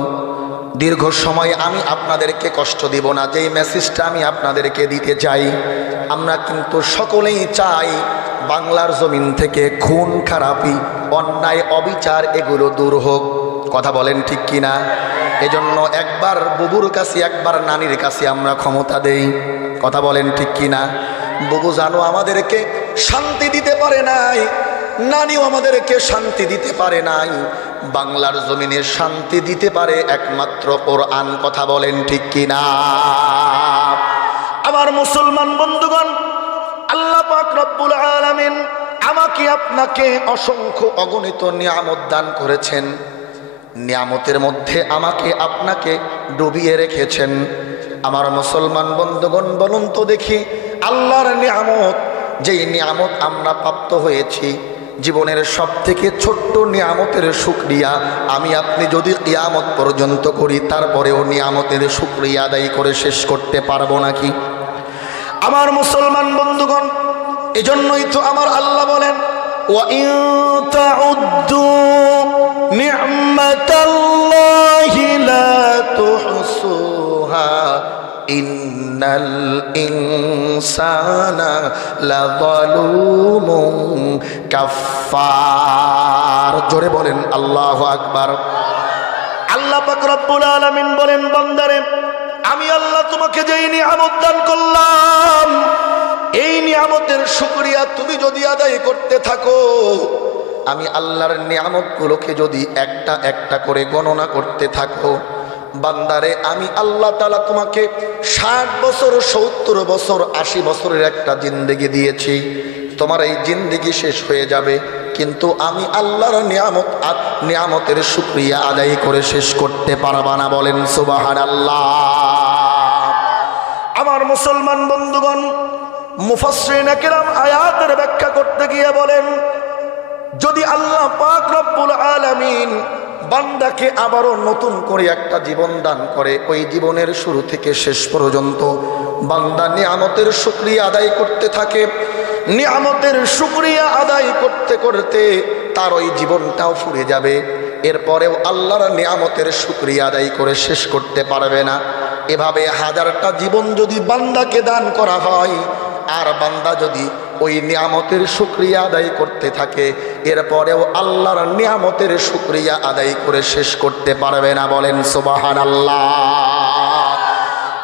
দীর্ঘ সময় আমি আপনাদেরকে কষ্ট দিব না। যেই মেসেজটা আমি আপনাদেরকে দিতে চাই, আমরা কিন্তু সকলেই চাই বাংলার জমিন থেকে খুন খারাপি, অন্যায়, অবিচার এগুলো দূর হোক, কথা বলেন ঠিক কিনা? এজন্য একবার বুবুর কাছে, একবার নানির কাছে আমরা ক্ষমতা দেই, কথা বলেন ঠিক কিনা? বুবু জানো আমাদেরকে শান্তি দিতে পারে নাই, নানিও আমাদেরকে শান্তি দিতে পারে নাই। বাংলার জমিনে শান্তি দিতে পারে একমাত্র কোরআন। কথা বলেন ঠিক কিনা? আমার মুসলমান বন্ধুগণ, আল্লাহ পাক রব্বুল আলামিন আমাকে আপনাকে অসংখ্য অগণিত নিয়ামত দান করেছেন। নিয়ামতের মধ্যে আমাকে আপনাকে ডুবিয়ে রেখেছেন। আমার মুসলমান বন্ধুগণ, বলুন তো দেখি, আল্লাহর নিয়ামত, যেই নিয়ামত আমরা প্রাপ্ত হয়েছি, জীবনের সব থেকে ছোট্ট নিয়ামতের শুকরিয়া আমি আপনি যদি কিয়ামত পর্যন্ত করি, তারপরেও নিয়ামতের শুকরিয়া আদায় করে শেষ করতে পারবো নাকি? আমার মুসলমান বন্ধুগণ, এজন্যই তো আমার আল্লাহ বলেন, ওয়া ইন তাউদ্দু নি'মাতাল্লাহি লা তুহসুহা ইন্নাল ইনসানা লাযালুমুন কাফফার। জোরে বলেন আল্লাহু আকবার। আল্লাহ পাক রব্বুল আলামিন বলেন, বান্দারে, আমি আল্লাহ তোমাকে যেই নিয়ামত দান করলাম, এই নিয়ামতের শুকরিয়া তুমি যদি আদায় করতে থাকো, আমি আল্লাহর নিয়ামতগুলোকে যদি একটা একটা করে গণনা করতে থাকো, বান্দারে, আমি আল্লাহ তাআলা তোমাকে 60 বছর, 70 বছর, 80 বছরের একটা জিন্দেগি দিয়েছি। তোমার এই জিন্দেগি শেষ হয়ে যাবে, কিন্তু আমি আল্লাহর নিয়ামতের শুকরিয়া আদায় করে শেষ করতে পারবা না। বলেন সুবহানাল্লাহ। আমার মুসলমান বন্ধুগণ, মুফাসসিরিনে কেরাম আয়াতের ব্যাখ্যা করতে গিয়ে বলেন, যদি আল্লাহ পাক রব্বুল আলামিন বান্দাকে আবারও নতুন করে একটা জীবন দান করে, ওই জীবনের শুরু থেকে শেষ পর্যন্ত বান্দা নিয়ামতের শুকরিয়া আদায় করতে থাকে, নিয়ামতের শুকরিয়া আদায় করতে করতে তার ওই জীবনটাও ফুরে যাবে, এরপরেও আল্লাহর নিয়ামতের শুকরিয়া আদায় করে শেষ করতে পারবে না। এভাবে 1000টা জীবন যদি বান্দাকে দান করা হয়, আর বান্দা যদি ওই নিয়ামতের শুকরিয়া আদায় করতে থাকে, এরপরেও আল্লাহর নিয়ামতের শুকরিয়া আদায় করে শেষ করতে পারবে না। বলেন সুবহানাল্লাহ।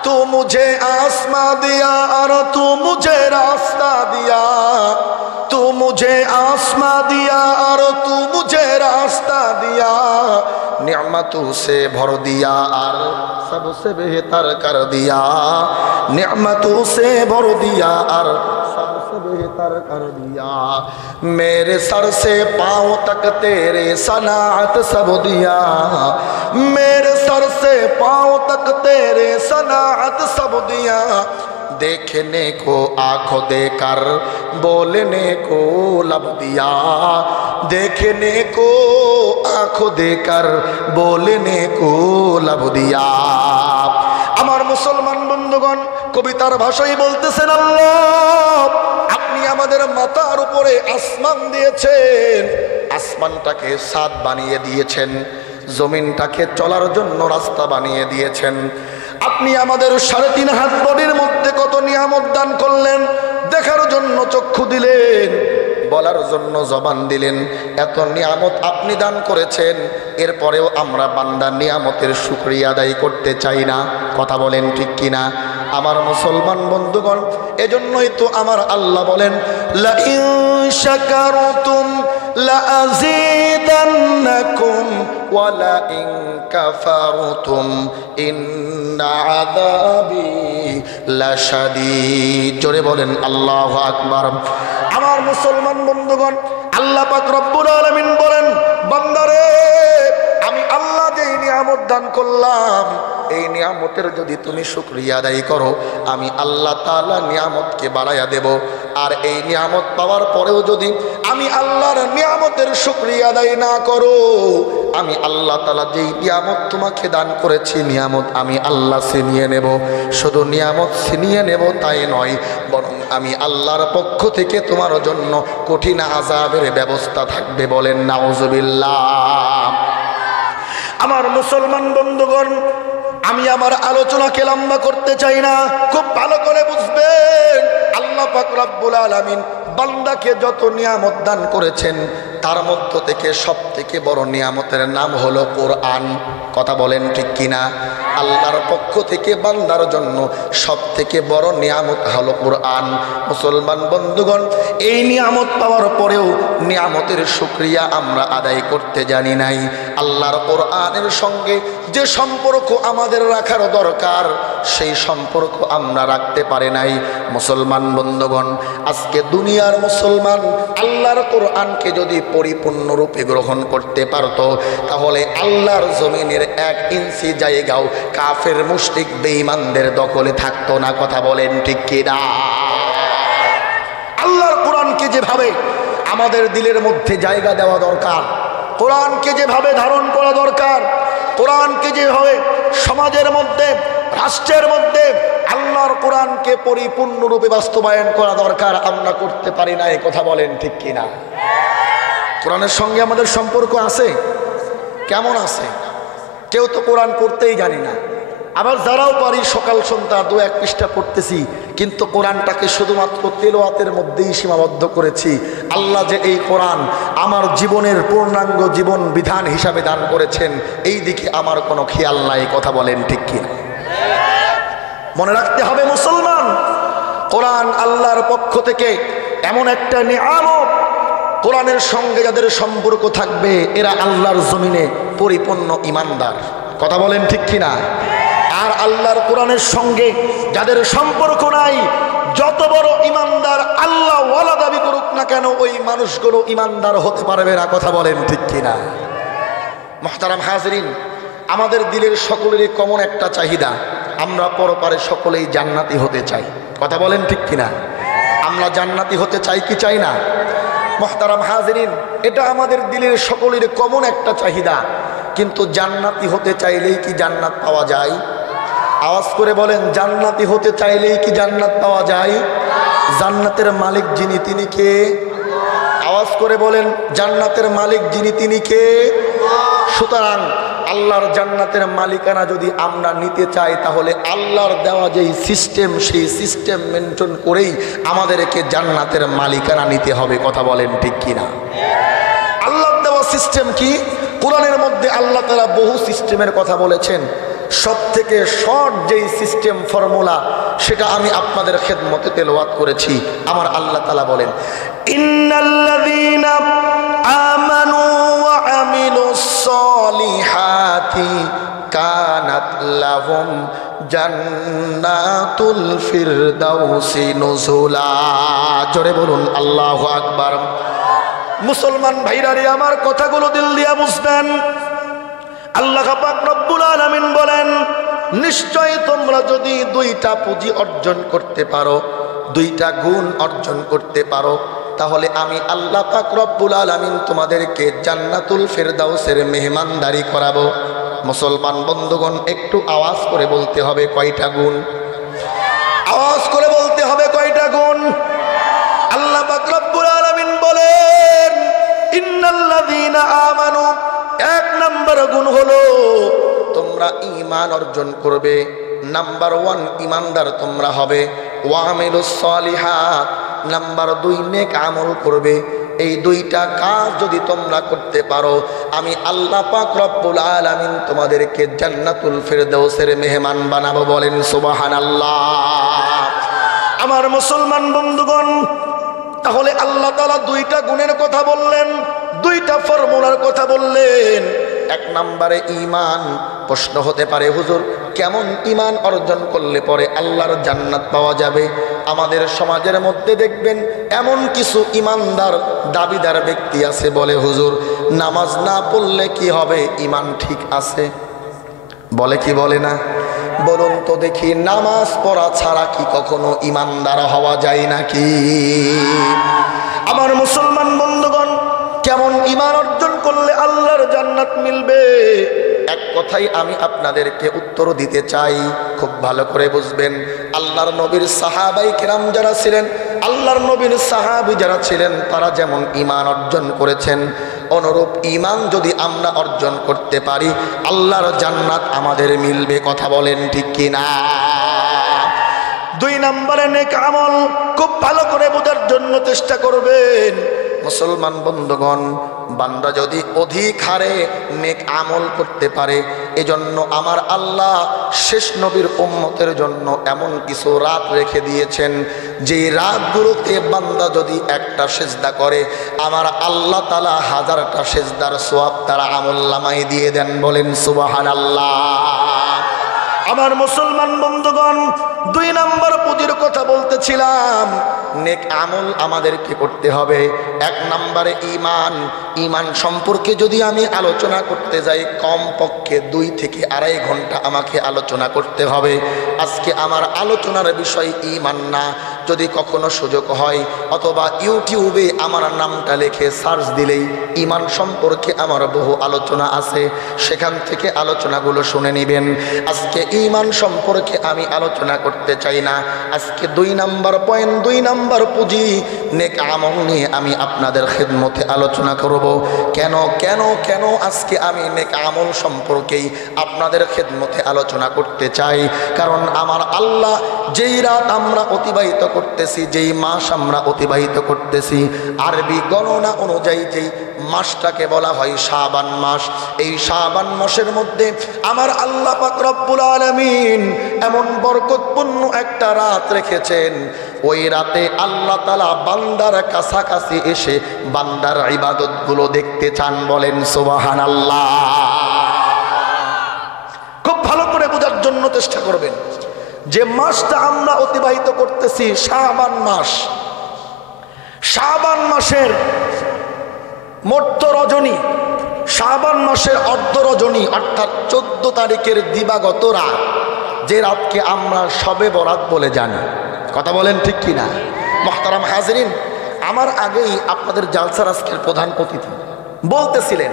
तू मुझे आसमां दिया और तू मुझे रास्ता दिया, तू मुझे आसमां दिया और तू मुझे रास्ता दिया, निअमतों से भर दिया और सबसे बेहतर कर दिया, निअमतों से भर दिया और सबसे बेहतर कर दिया, मेरे सर से पाँव तक तेरे सनाअत सब दिया, मेरे सर से पाँव तक तेरे सनाअत सब दिया, देखने को आंखों देकर बोलने को लब दिया, देखने को आंखों देकर बोलने को लब दिया। আমার মুসলমান বন্ধুগণ, কবিতার ভাষায় বলতেছেন, আল্লাহ আপনি আমাদের মাথার উপরে আসমান দিয়েছেন, আসমানটাকে ছাদ বানিয়ে দিয়েছেন, জমিনটাকে চলার জন্য রাস্তা বানিয়ে দিয়েছেন, আপনি আমাদের 3.5 হাত বডির মধ্যে কত নিয়ামত দান করলেন, দেখার জন্য চক্ষু দিলেন, বলার জন্য জবান দিলেন, এত নিয়ামত আপনি দান করেছেন, এরপরেও আমরা বান্দা নিয়ামতের শুকরিয়া আদায় করতে চাই না। কথা বলেন ঠিক কিনা? আমার মুসলমান বন্ধুগণ, এজন্যই তো আমার আল্লাহ বলেন, লা ইন শাকারতুম লা আযীদান্নাকুম ওয়া লা ইন কাফারতুম ইন্না আযাবি লাশাদীদ। জোরে বলেন আল্লাহু আকবার। আমার মুসলমান বন্ধুগণ, আল্লাহ পাক রব্বুল আলামিন বলেন, বান্দারে, আমি আল্লাহ যেই নিয়ামত দান করলাম, এই নিয়ামতের যদি তুমি শুকরিয়া আদায় করো, আমি আল্লাহ তাআলা নিয়ামতকে বাড়াইয়া দেব। আর এই নিয়ামত পাওয়ার পরেও যদি আমি আল্লাহর নিয়ামতের শুকরিয়া আদায় না করো, আমি আল্লাহ তাআলা যেই নিয়ামত তোমাকে দান করেছি, নিয়ামত আমি আল্লাহ ছিনিয়ে নেব। শুধু নিয়ামত ছিনিয়ে নেব তাই নয়, বরং আমি আল্লাহর পক্ষ থেকে তোমার জন্য কঠিন আযাবের ব্যবস্থা থাকবে। বলেন নাউজুবিল্লাহ। আমার মুসলমান বন্ধুগণ, আমি আমার আলোচনাকে লম্বা করতে চাই না, খুব ভালো করে বুঝবেন। আল্লাহ পাক রব্বুল আলামিন বান্দাকে যত নিয়ামত দান করেছেন তার মধ্য থেকে সবথেকে বড় নিয়ামতের নাম হলো কোরআন। কথা বলেন ঠিক কিনা? আল্লাহর পক্ষ থেকে বান্দার জন্য সবথেকে বড় নিয়ামত হলো কোরআন। মুসলমান বন্ধুগণ, এই নিয়ামত পাওয়ার পরেও নিয়ামতের শুকরিয়া আমরা আদায় করতে জানি নাই। আল্লাহর কোরআনের সঙ্গে যে সম্পর্ক আমাদের রাখার দরকার সেই সম্পর্ক আমরা রাখতে পারি নাই। মুসলমান বন্ধুগণ, আজকে দুনিয়ার মুসলমান আল্লাহর কোরআনকে যদি পরিপূর্ণরূপে গ্রহণ করতে পারত, তাহলে আল্লাহর জমিনের 1 ইঞ্চি জায়গাও কাফের মুশরিক বেঈমানদের দখলে থাকতো না। কথা বলেন ঠিক কিনা? আল্লাহর কোরআনকে যেভাবে আমাদের দিলের মধ্যে জায়গা দেওয়া দরকার, কোরআনকে যেভাবে ধারণ করা দরকার, কোরআনকে যেভাবে সমাজের মধ্যে, রাষ্ট্রের মধ্যে আল্লাহর কোরআনকে পরিপূর্ণরূপে বাস্তবায়ন করা দরকার, আমরা করতে পারি না। এই কথা বলেন ঠিক কিনা? কোরআনের সঙ্গে আমাদের সম্পর্ক আছে? কেমন আছে? কেউ তো কোরআন পড়তেই জানি না, আবার যারাও পারি সকাল সন্ধ্যা 2-1 পৃষ্ঠা পড়তেছি, কিন্তু কোরআনটাকে শুধুমাত্র তেলাওয়াতের মধ্যেই সীমাবদ্ধ করেছি। আল্লাহ যে এই কোরআন আমার জীবনের পূর্ণাঙ্গ জীবন বিধান হিসাবে দান করেছেন, এই দিকে আমার কোনো খেয়াল নাই। কথা বলেন ঠিক কিনা? মনে রাখতে হবে মুসলমান, কোরআন আল্লাহর পক্ষ থেকে এমন একটা নিয়ামত, কোরআনের সঙ্গে যাদের সম্পর্ক থাকবে এরা আল্লাহর জমিনে পরিপূর্ণ ঈমানদার। কথা বলেন ঠিক কিনা? আর আল্লাহর কোরআনের সঙ্গে যাদের সম্পর্ক নাই, যত বড় ঈমানদার আল্লাহ ওয়ালা দাবি করুক না কেন, ওই মানুষগুলো ঈমানদার হতে পারবে না। কথা বলেন ঠিক কিনা? মুহতারাম হাজিরিন, আমাদের দিলের সকলেরই কমন একটা চাহিদা, আমরা পরপারে সকলেই জান্নাতি হতে চাই। কথা বলেন ঠিক কিনা? আমরা জান্নাতি হতে চাই কি চাই না? মুহতারাম হাজিরিন, এটা আমাদের দিলের সকলের কমন একটা চাহিদা, কিন্তু জান্নাতি হতে চাইলেই কি জান্নাত পাওয়া যায়? আওয়াজ করে বলেন, জান্নাতি হতে চাইলেই কি জান্নাত পাওয়া যায়? জান্নাতের মালিক যিনি, তিনি কে? আওয়াজ করে বলেন, জান্নাতের মালিক যিনি, তিনি কে? সুতরাং আল্লাহর জান্নাতের মালিকানা যদি আমরা নিতে চাই, তাহলে আল্লাহর দেওয়া যেই সিস্টেম, সেই সিস্টেম মেনটেন করেই আমাদেরকে জান্নাতের মালিকানা নিতে হবে। কথা বলেন ঠিক কিনা? আল্লাহর দেওয়া সিস্টেম কি? কোরআনের মধ্যে আল্লাহ তাআলা বহু সিস্টেমের কথা বলেছেন। সব থেকে শর্ট যেই সিস্টেম ফর্মুলা, সেটা আমি আপনাদের খেদমতে তেলাওয়াত করেছি। আমার আল্লাহ তাআলা বলেন, ইন্নাল্লাযীনা আমানু ওয়া আমিলুস সলিহাতি কানাত লাহুম জান্নাতুল ফিরদাউসি নুজুলা। জোরে বলুন আল্লাহু আকবার। মুসলমান ভাইরা রে, আমার কথাগুলো দিল দিয়া বুঝবেন। আল্লাহ পাক রব্বুল আলামিন বলেন, নিশ্চয় তোমরা যদি 2টা পুঁজি অর্জন করতে পারো, 2টা গুণ অর্জন করতে পারো, তাহলে আমি আল্লাহ পাক রব্বুল আলামিন তোমাদেরকে জান্নাতুল ফিরদাউসের মেহমানদারি করাবো। মুসলমান বন্ধুগণ, একটু আওয়াজ করে বলতে হবে কয়টা গুণ? আওয়াজ করে বলতে হবে কয়টা গুণ? আল্লাহ পাক রব্বুল আলামিন বলেন, ইন্নাল্লাযীনা আমানু, 1 নম্বর গুণ হলো তোমরা ঈমান অর্জন করবে। নাম্বার 1 ঈমানদার তোমরা হবে। ওয়া আমিলুস সলিহাত, নাম্বার 2 নেক আমল করবে। এই 2টা কাজ যদি তোমরা করতে পারো, আমি আল্লাহ পাক রব্বুল আলামিন তোমাদেরকে জান্নাতুল ফিরদাউসের মেহমান বানাবো। বলেন সুবহানাল্লাহ। আমার মুসলমান বন্ধুগণ, তাহলে আল্লাহ তাআলা 2টা গুণের কথা বললেন, 2টা ফর্মুলার কথা বললেন। 1 নম্বরে ঈমান। প্রশ্ন হতে পারে, হুজুর কেমন ঈমান অর্জন করলে পরে আল্লাহর জান্নাত পাওয়া যাবে? আমাদের সমাজের মধ্যে দেখবেন এমন কিছু ঈমানদার দাবিদার ব্যক্তি আছে, বলে হুজুর নামাজ না পড়লে কি হবে, ঈমান ঠিক আছে। বলে কি বলে না? বলুন তো দেখি, নামাজ পড়া ছাড়া কি কখনো ঈমানদার হওয়া যায় নাকি? আমার মুসলমান বন্ধুগণ, কেমন ঈমান অর্জন করলে আল্লাহর জান্নাত মিলবে? এক কথাই আমি আপনাদেরকে উত্তর দিতে চাই, খুব ভালো করে বুঝবেন। আল্লাহর নবীর সাহাবায়ে কেরাম যারা ছিলেন, আল্লাহর নবীর সাহাবী যারা ছিলেন, তারা যেমন ঈমান অর্জন করেছেন, অনুরূপ ঈমান যদি আমরা অর্জন করতে পারি, আল্লাহর জান্নাত আমাদের মিলবে। কথা বলেন ঠিক কিনা? 2 নম্বরে নেক আমল খুব ভালো করে বোঝার জন্য চেষ্টা করবেন। মুসলমান বন্ধুগণ, বান্দা যদি অধিক হারে নেক আমল করতে পারে, এজন্য আমার আল্লাহ শেষ নবীর উম্মতের জন্য এমন কিছু রাত রেখে দিয়েছেন, যে রাতগুলোতে বান্দা যদি একটা সেজদা করে, আমার আল্লাহ তাআলা 1000টা সেজদার সওয়াব তার আমলনামায় দিয়ে দেন। বলেন সুবহানাল্লাহ। আমার মুসলমান বন্ধুগণ, 2 নম্বর পুঁজির কথা বলতেছিলাম। নেক আমল আমাদেরকে করতে হবে। 1 নম্বরে ঈমান। ঈমান সম্পর্কে যদি আমি আলোচনা করতে যাই, কমপক্ষে 2 থেকে 2.5 ঘন্টা আমাকে আলোচনা করতে হবে। আজকে আমার আলোচনার বিষয় ঈমান না। যদি কখনো সুযোগ হয়, অথবা ইউটিউবে আমার নামটা লিখে সার্চ দিলেই ঈমান সম্পর্কে আমার বহু আলোচনা আছে, সেখান থেকে আলোচনাগুলো শুনে নেবেন। আজকে ঈমান সম্পর্কে আমি আলোচনা করতে চাই না। আজকে 2 নম্বর পয়েন্ট, 2 নম্বর পুঁজি নেক আমল নিয়ে আমি আপনাদের খেদমতে আলোচনা করব। কেন কেন কেন আজকে আমি নেক আমল সম্পর্কেই আপনাদের খেদমতে আলোচনা করতে চাই? কারণ আমার আল্লাহ যেই রাত আমরা অতিবাহিত করতেছি, যেই মাস আমরা অতিবাহিত করতেছি, আরবি গণনা অনুযায়ী যেই মাসটাকে বলা হয় শাবান মাস, এই শাবান মাসের মধ্যে আমার আল্লাহ পাক রব্বুল আলামিন এমন বরকতপূর্ণ একটা রাত রেখেছেন। ওই রাতে আল্লাহ তাআলা বান্দার কাছাকাছি এসে বান্দার ইবাদতগুলো দেখতে চান। বলেন সুবহানাল্লাহ। খুব ভালো করে বোঝার জন্য চেষ্টা করবেন যে মাসটা আমরা অতিবাহিত করতেছি শাবান মাস। শাবান মাসের মধ্য রজনী, শাবান মাসের অর্ধ রজনী, অর্থাৎ 14 তারিখের দিবাগত রাত, যে রাতকে আমরা শবে বরাত বলে জানি। কথা বলেন ঠিক কিনা? মুহতারাম হাজিরিন, আমার আগেই আপনাদের জালসার আজকের প্রধান অতিথি বলতেছিলেন,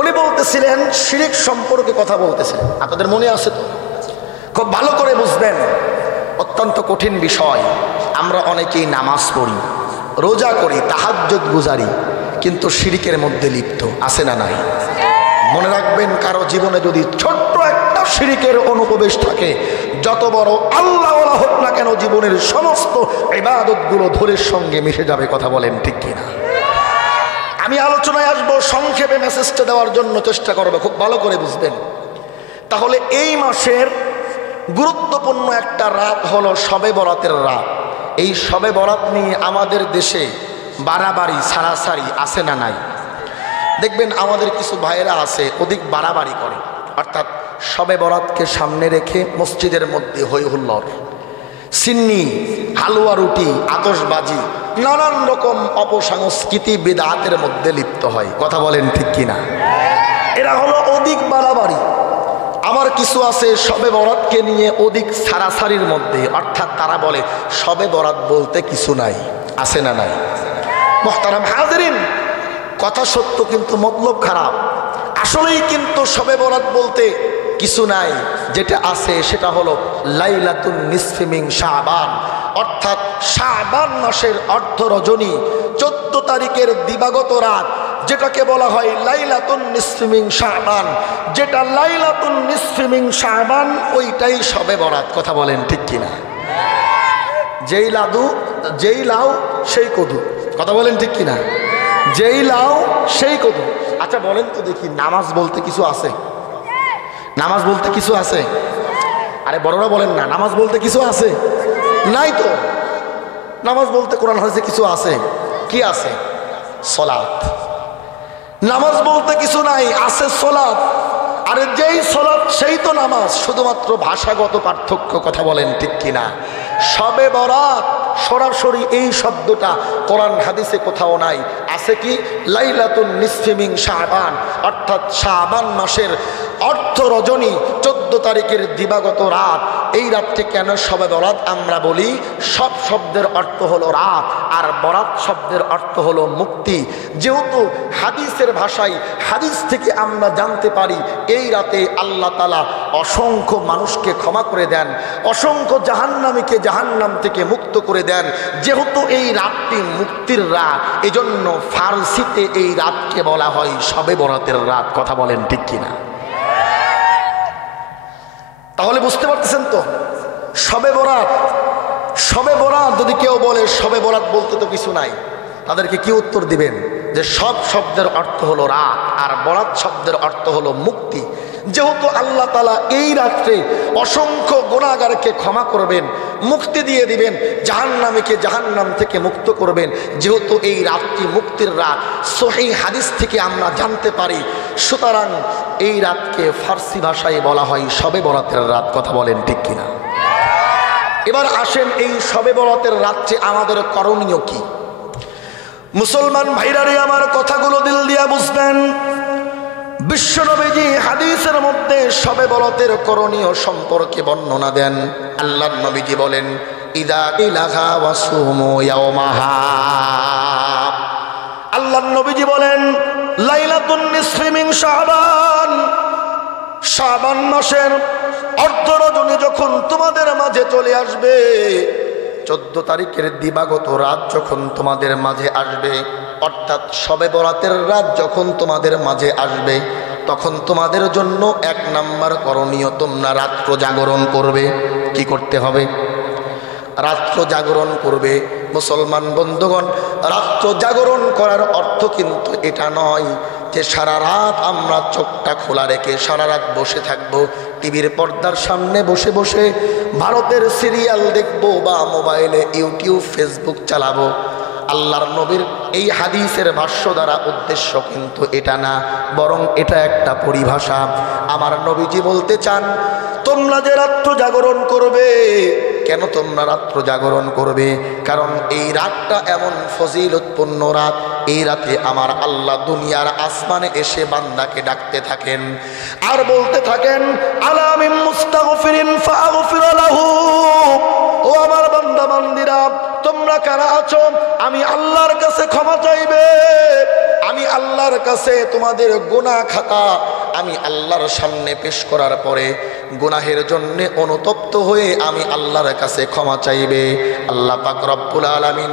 উনি বলতেছিলেন শিরক সম্পর্কে কথা বলতেছেন। আপনাদের মনে আছে তো? খুব ভালো করে বুঝবেন, অত্যন্ত কঠিন বিষয়। আমরা অনেকেই নামাজ পড়ি, রোজা করি, তাহাজ্জুদ গুজারি, কিন্তু শিরকের মধ্যে লিপ্ত আছে না নাই? মনে রাখবেন, কারো জীবনে যদি ছোট্ট একটা শিরকের অনুপ্রবেশ থাকে, যত বড় আল্লাহ হোক না কেন, জীবনের সমস্ত ইবাদতগুলো ধরের সঙ্গে মিশে যাবে। কথা বলেন ঠিক কিনা? আমি আলোচনায় আসবো, সংক্ষেপে মেসেজটা দেওয়ার জন্য চেষ্টা করবো, খুব ভালো করে বুঝবেন। তাহলে এই মাসের গুরুত্বপূর্ণ একটা রাত হলো শবে বরাতের রাত। এই শবে বরাত নিয়ে আমাদের দেশে বাড়াবাড়ি ছাড়াছাড়ি আছে না নাই? দেখবেন আমাদের কিছু ভাইয়েরা আছে অধিক বাড়াবাড়ি করে, অর্থাৎ শবে বরাতকে সামনে রেখে মসজিদের মধ্যে হই হুল্লোড়, সিন্নি, হালুয়া রুটি, আতশবাজি, নানান রকম অপসংস্কৃতি বিদআতের মধ্যে লিপ্ত হয়। কথা বলেন ঠিক কিনা? এরা হলো অধিক বাড়াবাড়ি। আবার কিছু আছে শবে বরাতকে নিয়ে অধিক ছাড়াছাড়ির মধ্যে, অর্থাৎ তারা বলে শবে বরাত বলতে কিছু নাই। আছে না নাই? মুহতারাম হাজিরিন, কথা সত্য কিন্তু মতলব খারাপ। আসলেই কিন্তু শবে বরাত বলতে কিছু নাই। যেটা আছে সেটা হলো লাইলাতুন নিসফি মিন শাবান, অর্থাৎ শাবান মাসের অর্ধ রজনী 14 তারিখের দিবাগত রাত, যেটাকে বলা হয় লাইলাতুন নিসফি মিন শাবান। যেটা লাইলাতুন নিসফি মিন শাবান, ওইটাই শবে বরাত। কথা বলেন ঠিক কিনা? যেই লাউ সেই কদু। কথা বলেন ঠিক কিনা? যেই লাউ সেই কদু। আচ্ছা বলেন তো দেখি, নামাজ বলতে কিছু আছে? নামাজ বলতে কিছু আছে? আরে বড়রা বলেন না, নামাজ বলতে কিছু আছে? নাই তো। নামাজ বলতে কোরআন হাদিসে কিছু আছে। কি আছে? সালাত। নামাজ বলতে কিছু নাই, আছে সালাত। আরে যেই সালাত সেই তো নামাজ, শুধুমাত্র ভাষাগত পার্থক্য। কথা বলেন ঠিক কিনা? শবে বরাত সরাসরি এই শব্দটা কোরআন হাদিসে কোথাও নাই। আছে কি? লাইলাতুন নিসফি মিন শাবান, অর্থাৎ শাবান মাসের অর্ধ রজনী 14 তারিখের দিবাগত রাত। এই রাতকে কেন শবে বরাত আমরা বলি? সব শব্দের অর্থ হলো রাত, আর বরাত শব্দের অর্থ হলো মুক্তি। যেহেতু হাদিসের ভাষায়, হাদিস থেকে আমরা জানতে পারি এই রাতে আল্লাহ তাআলা অসংখ্য মানুষকে ক্ষমা করে দেন, অসংখ্য জাহান্নামীকে জাহান্নাম থেকে মুক্ত করে দেন। যেহেতু এই রাতটি মুক্তির রাত, এজন্য ফারসিতে এই রাতকে বলা হয় শবে বরাতের রাত। কথা বলেন ঠিক কিনা? তাহলে বুঝতে পারতেছেন তো, শবে বরাত, শবে বরাত যদি কেউ বলে শবে বরাত বলতে তো কিছু নাই, তাদেরকে কি উত্তর দিবেন? যে সব শব্দের অর্থ হলো রাত, আর বরাত শব্দের অর্থ হলো মুক্তি। যেহেতু আল্লাহ তাআলা এই রাত্রে অসংখ্য গুনাহগারকে ক্ষমা করবেন, মুক্তি দিয়ে দিবেন, জাহান্নামীকে জাহান্নাম থেকে মুক্ত করবেন, যেহেতু এই রাতটি মুক্তির রাত, সহিহ হাদিস থেকে আমরা জানতে পারি, সুতরাং এই রাতকে ফার্সি ভাষায় বলা হয় শবে বরাতের রাত। কথা বলেন ঠিক কিনা? এবার আসেন এই শবে বরাতের রাত্রে আমাদের করণীয় কি? মুসলমান ভাইরারে আমার কথাগুলো দিল দিয়া বুঝবেন। বিশ্বনবীজি হাদিসের মধ্যে শবে বরাতের করণীয় সম্পর্কে বর্ণনা দেন। আল্লাহর নবীজি বলেন, ইদা ইলাহা ওয়াসুমু ইয়াওমাহা। আল্লাহর নবীজি বলেন, লাইলাতুন নিসফি মিন শাবান, শাবান মাসের অর্ধ রজনী যখন তোমাদের মাঝে চলে আসবে, 14 তারিখের দিবাগত রাত যখন তোমাদের মাঝে আসবে, অর্থাৎ শবে বরাতের রাত যখন তোমাদের মাঝে আসবে, তখন তোমাদের জন্য 1 নাম্বার করণীয়, তোমরা রাত্র জাগরণ করবে। কি করতে হবে? রাত্র জাগরণ করবে। মুসলমান বন্ধুগণ, রাত্র জাগরণ করার অর্থ কিন্তু এটা নয় যে সারা রাত আমরা চোখটা খোলা রেখে সারা রাত বসে থাকবো, টিভির পর্দার সামনে বসে বসে ভারতের সিরিয়াল দেখবো বা মোবাইলে ইউটিউব ফেসবুক চালাবো। আল্লাহর নবীর এই হাদিসের ভাষ্য দ্বারা উদ্দেশ্য কিন্তু এটা না, বরং এটা একটা পরিভাষা। আমার নবীজি বলতে চান, তোমরা যে রাত্র জাগরণ করবে, কেন তোমরা রাত্র জাগরণ করবে? কারণ এই রাতটা এমন ফজিলতপূর্ণ রাত, এই রাতে আমার আল্লাহ দুনিয়ার আসমানে এসে বান্দাকে ডাকতে থাকেন আর বলতে থাকেন, আলা মিন মুস্তাগফিরিন ফাগফির লাহু। ও আমার বান্দা বান্দিরা, তোমরা কারা আছো? আমি আল্লাহর কাছে ক্ষমা চাইবে। আমি আল্লাহর কাছে তোমাদের গুনাহ খাতা আমি আল্লাহর সামনে পেশ করার পরে গুনাহের জন্য অনুতপ্ত হয়ে আমি আল্লাহর কাছে ক্ষমা চাইবে। আল্লাহ পাক রব্বুল আলামিন